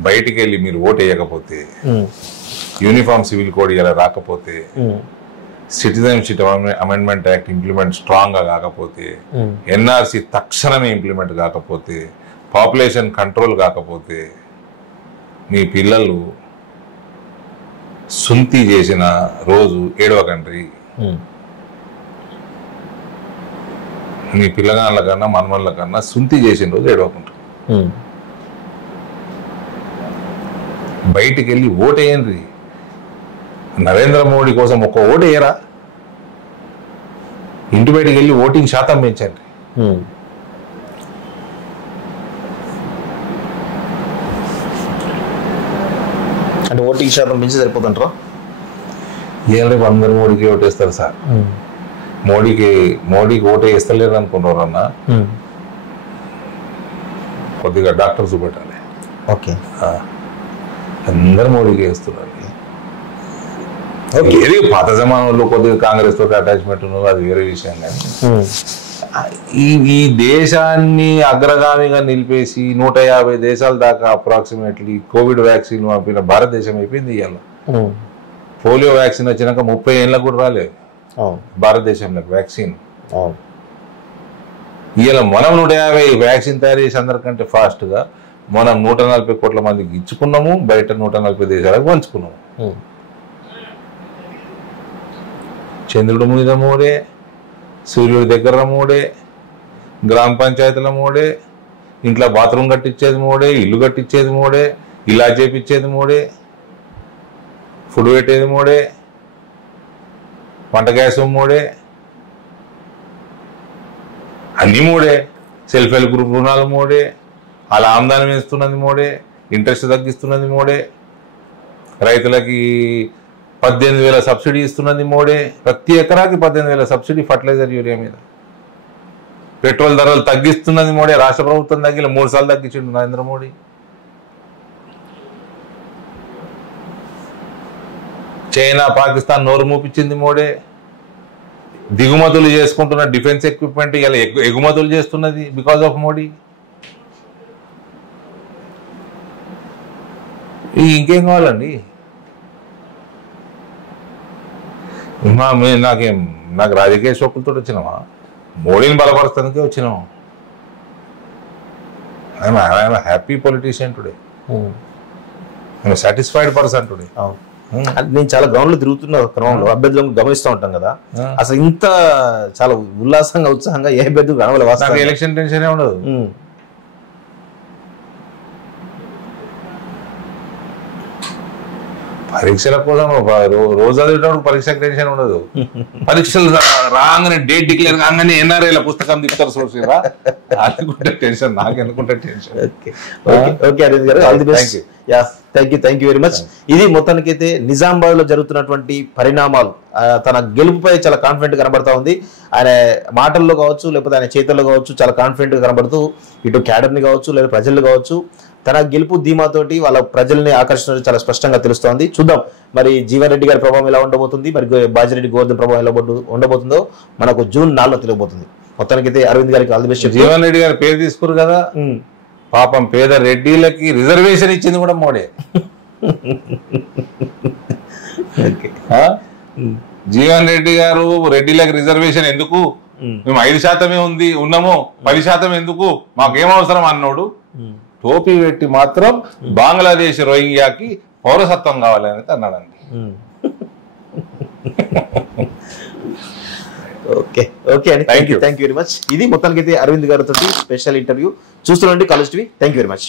బయటికి వెళ్ళి మీరు ఓటు వేయకపోతే, యూనిఫామ్ సివిల్ కోడ్ ఇలా రాకపోతే, citizenship amendment act implement strong గా కాకపోతే, ఎన్ఆర్సీ తక్షణమే ఇంప్లిమెంట్ కాకపోతే, పాపులేషన్ కంట్రోల్ కాకపోతే మీ పిల్లలు సుంతి చేసిన రోజు ఏడవకండి. మీ పిల్లగాళ్ళ కన్నా మనమళ్ళ కన్నా సుంతి చేసిన రోజు ఏడవకుంటారు. బయటికి వెళ్ళి ఓటేయండి. నరేంద్ర మోడీ కోసం ఒక్క ఓటు వేయరా? ఇంటి బయటికి వెళ్ళి ఓటింగ్ శాతం పెంచండి. అంటే ఓటింగ్ శాతం పెంచి సరిపోతుంటారా? ఏం రేపు అందరు మోడీకి ఓటేస్తారు సార్. మోడీకి ఓటే వేస్తలేరు అనుకున్నారు అన్న. కొద్దిగా డాక్టర్ చూపెట్టాలి. ఓకే, అందరు మోడీకి వేస్తున్నారు. ఏది పాత జమానంలో కొద్దిగా కాంగ్రెస్ తోటి అటాచ్మెంట్ ఉన్నది, అది వేరే విషయం. కానీ ఈ దేశాన్ని అగ్రగామిగా నిలిపేసి 150 దేశాల దాకా అప్రాక్సిమేట్లీ కోవిడ్ వ్యాక్సిన్ పంపిన భారతదేశం అయిపోయింది. ఇవాళ పోలియో వ్యాక్సిన్ వచ్చినాక 30 ఏళ్ళకు కూడా రాలేదు భారతదేశంలో వ్యాక్సిన్. ఇవాళ మనం 150 వ్యాక్సిన్ తయారు చేసి అందరికంటే ఫాస్ట్గా మనం 140 కోట్ల మందికి ఇచ్చుకున్నాము, బయట 140 దేశాలకు పంచుకున్నాము. చంద్రుడి మీద మూడే, సూర్యుడి దగ్గర మూడే, గ్రామ పంచాయతీల మూడే, ఇంట్లో బాత్రూమ్ కట్టించేది మూడే, ఇల్లు కట్టించేది మూడే, ఇలా చేపించేది మూడే, ఫుడ్ పెట్టేది మూడే, వంట గ్యాస్ మూడే, అన్నీ మూడే. సెల్ఫ్ హెల్ప్ గ్రూప్ రుణాలు మూడే, అలా ఆమ్దానం వేస్తున్నది మూడే, ఇంట్రెస్ట్ తగ్గిస్తున్నది మూడే, రైతులకి 18,000 సబ్సిడీ ఇస్తున్నది మూడే, ప్రతి ఎకరాకి 18,000 సబ్సిడీ ఫర్టిలైజర్ యూరియా మీద. పెట్రోల్ ధరలు తగ్గిస్తున్నది మూడే, రాష్ట్ర ప్రభుత్వం తగ్గిన 3 సార్లు తగ్గించిండు నరేంద్ర మోడీ. చైనా పాకిస్తాన్ నోరు మూపించింది మోడే. దిగుమతులు చేసుకుంటున్న డిఫెన్స్ ఎక్విప్మెంట్ ఇలా ఎగుమతులు చేస్తున్నది బికాజ్ ఆఫ్ మోడీ. ఇంకేం కావాలండి? నాకు రాజకీయ శోకులతో వచ్చినామా? మోడీని బలపరుస్తానికే వచ్చినాం. I'm happy politician today, I'm satisfied person today. నేను చాలా గ్రౌండ్ లో తిరుగుతున్న క్రమంలో అభ్యర్థులను గమనిస్తూ ఉంటాం కదా, అసలు ఇంత చాలా ఉల్లాసంగా ఉత్సాహంగా ఏ అభ్యర్థులు నాకు ఎలక్షన్ టెన్షన్ ఉండదు. పరీక్షల కోసం రోజు చదివేటప్పుడు పరీక్షకు టెన్షన్ ఉండదు. పరీక్షలు రాగానే డేట్ డిక్లేర్ కాగానే ఎన్ఆర్ఐల పుస్తకం తిప్పుతారు చూసిరా, అనుకుంటే టెన్షన్, నాకు అనుకుంటే టెన్షన్. ఓకే అరవింద్ గారు, all the best. Thank you very much. ఇది మొత్తానికైతే నిజామాబాద్ లో జరుగుతున్నటువంటి పరిణామాలు. తన గెలుపుపై చాలా కాన్ఫిడెంట్ కనబడతా ఉంది. ఆయన మాటల్లో కావచ్చు, లేకపోతే ఆయన చేతుల్లో కావచ్చు, చాలా కాన్ఫిడెంట్ గా కనబడుతూ ఇటు క్యాడర్ ని కావచ్చు, లేదా ప్రజలు కావచ్చు, తన గెలుపు ధీమాతోటి వాళ్ళ ప్రజల్ని ఆకర్షణ చాలా స్పష్టంగా తెలుస్తోంది. చూద్దాం మరి జీవన్ రెడ్డి గారి ప్రభావం ఎలా ఉండబోతుంది, మరి బాజిరెడ్డి గోవర్ధన్ ప్రభావం ఎలా ఉండబోతుందో మనకు జూన్ 4 తెలియబోతుంది. మొత్తానికైతే అరవింద్ గారికి all the best. Jeevan Reddy గారి పేరు తీసుకురు కదా, పాపం పేద రెడ్డిలకి రిజర్వేషన్ ఇచ్చింది కూడా మోడే. జీవన్ రెడ్డి గారు రెడ్డిలకు రిజర్వేషన్ ఎందుకు, మేము 5% ఉన్నాము, 10% ఎందుకు, మాకేం అవసరం అన్నాడు. టోపీ పెట్టి మాత్రం బంగ్లాదేశ్ రోహింగ్యాకి పౌరసత్వం కావాలని అన్నాడండి. ఓకే అండి, థ్యాంక్ యూ వెరీ మచ్. ఇది మొత్తానికి అయితే అరవింద్ గారితో స్పెషల్ ఇంటర్వ్యూ. చూస్తుండండి college TV. Thank you very much.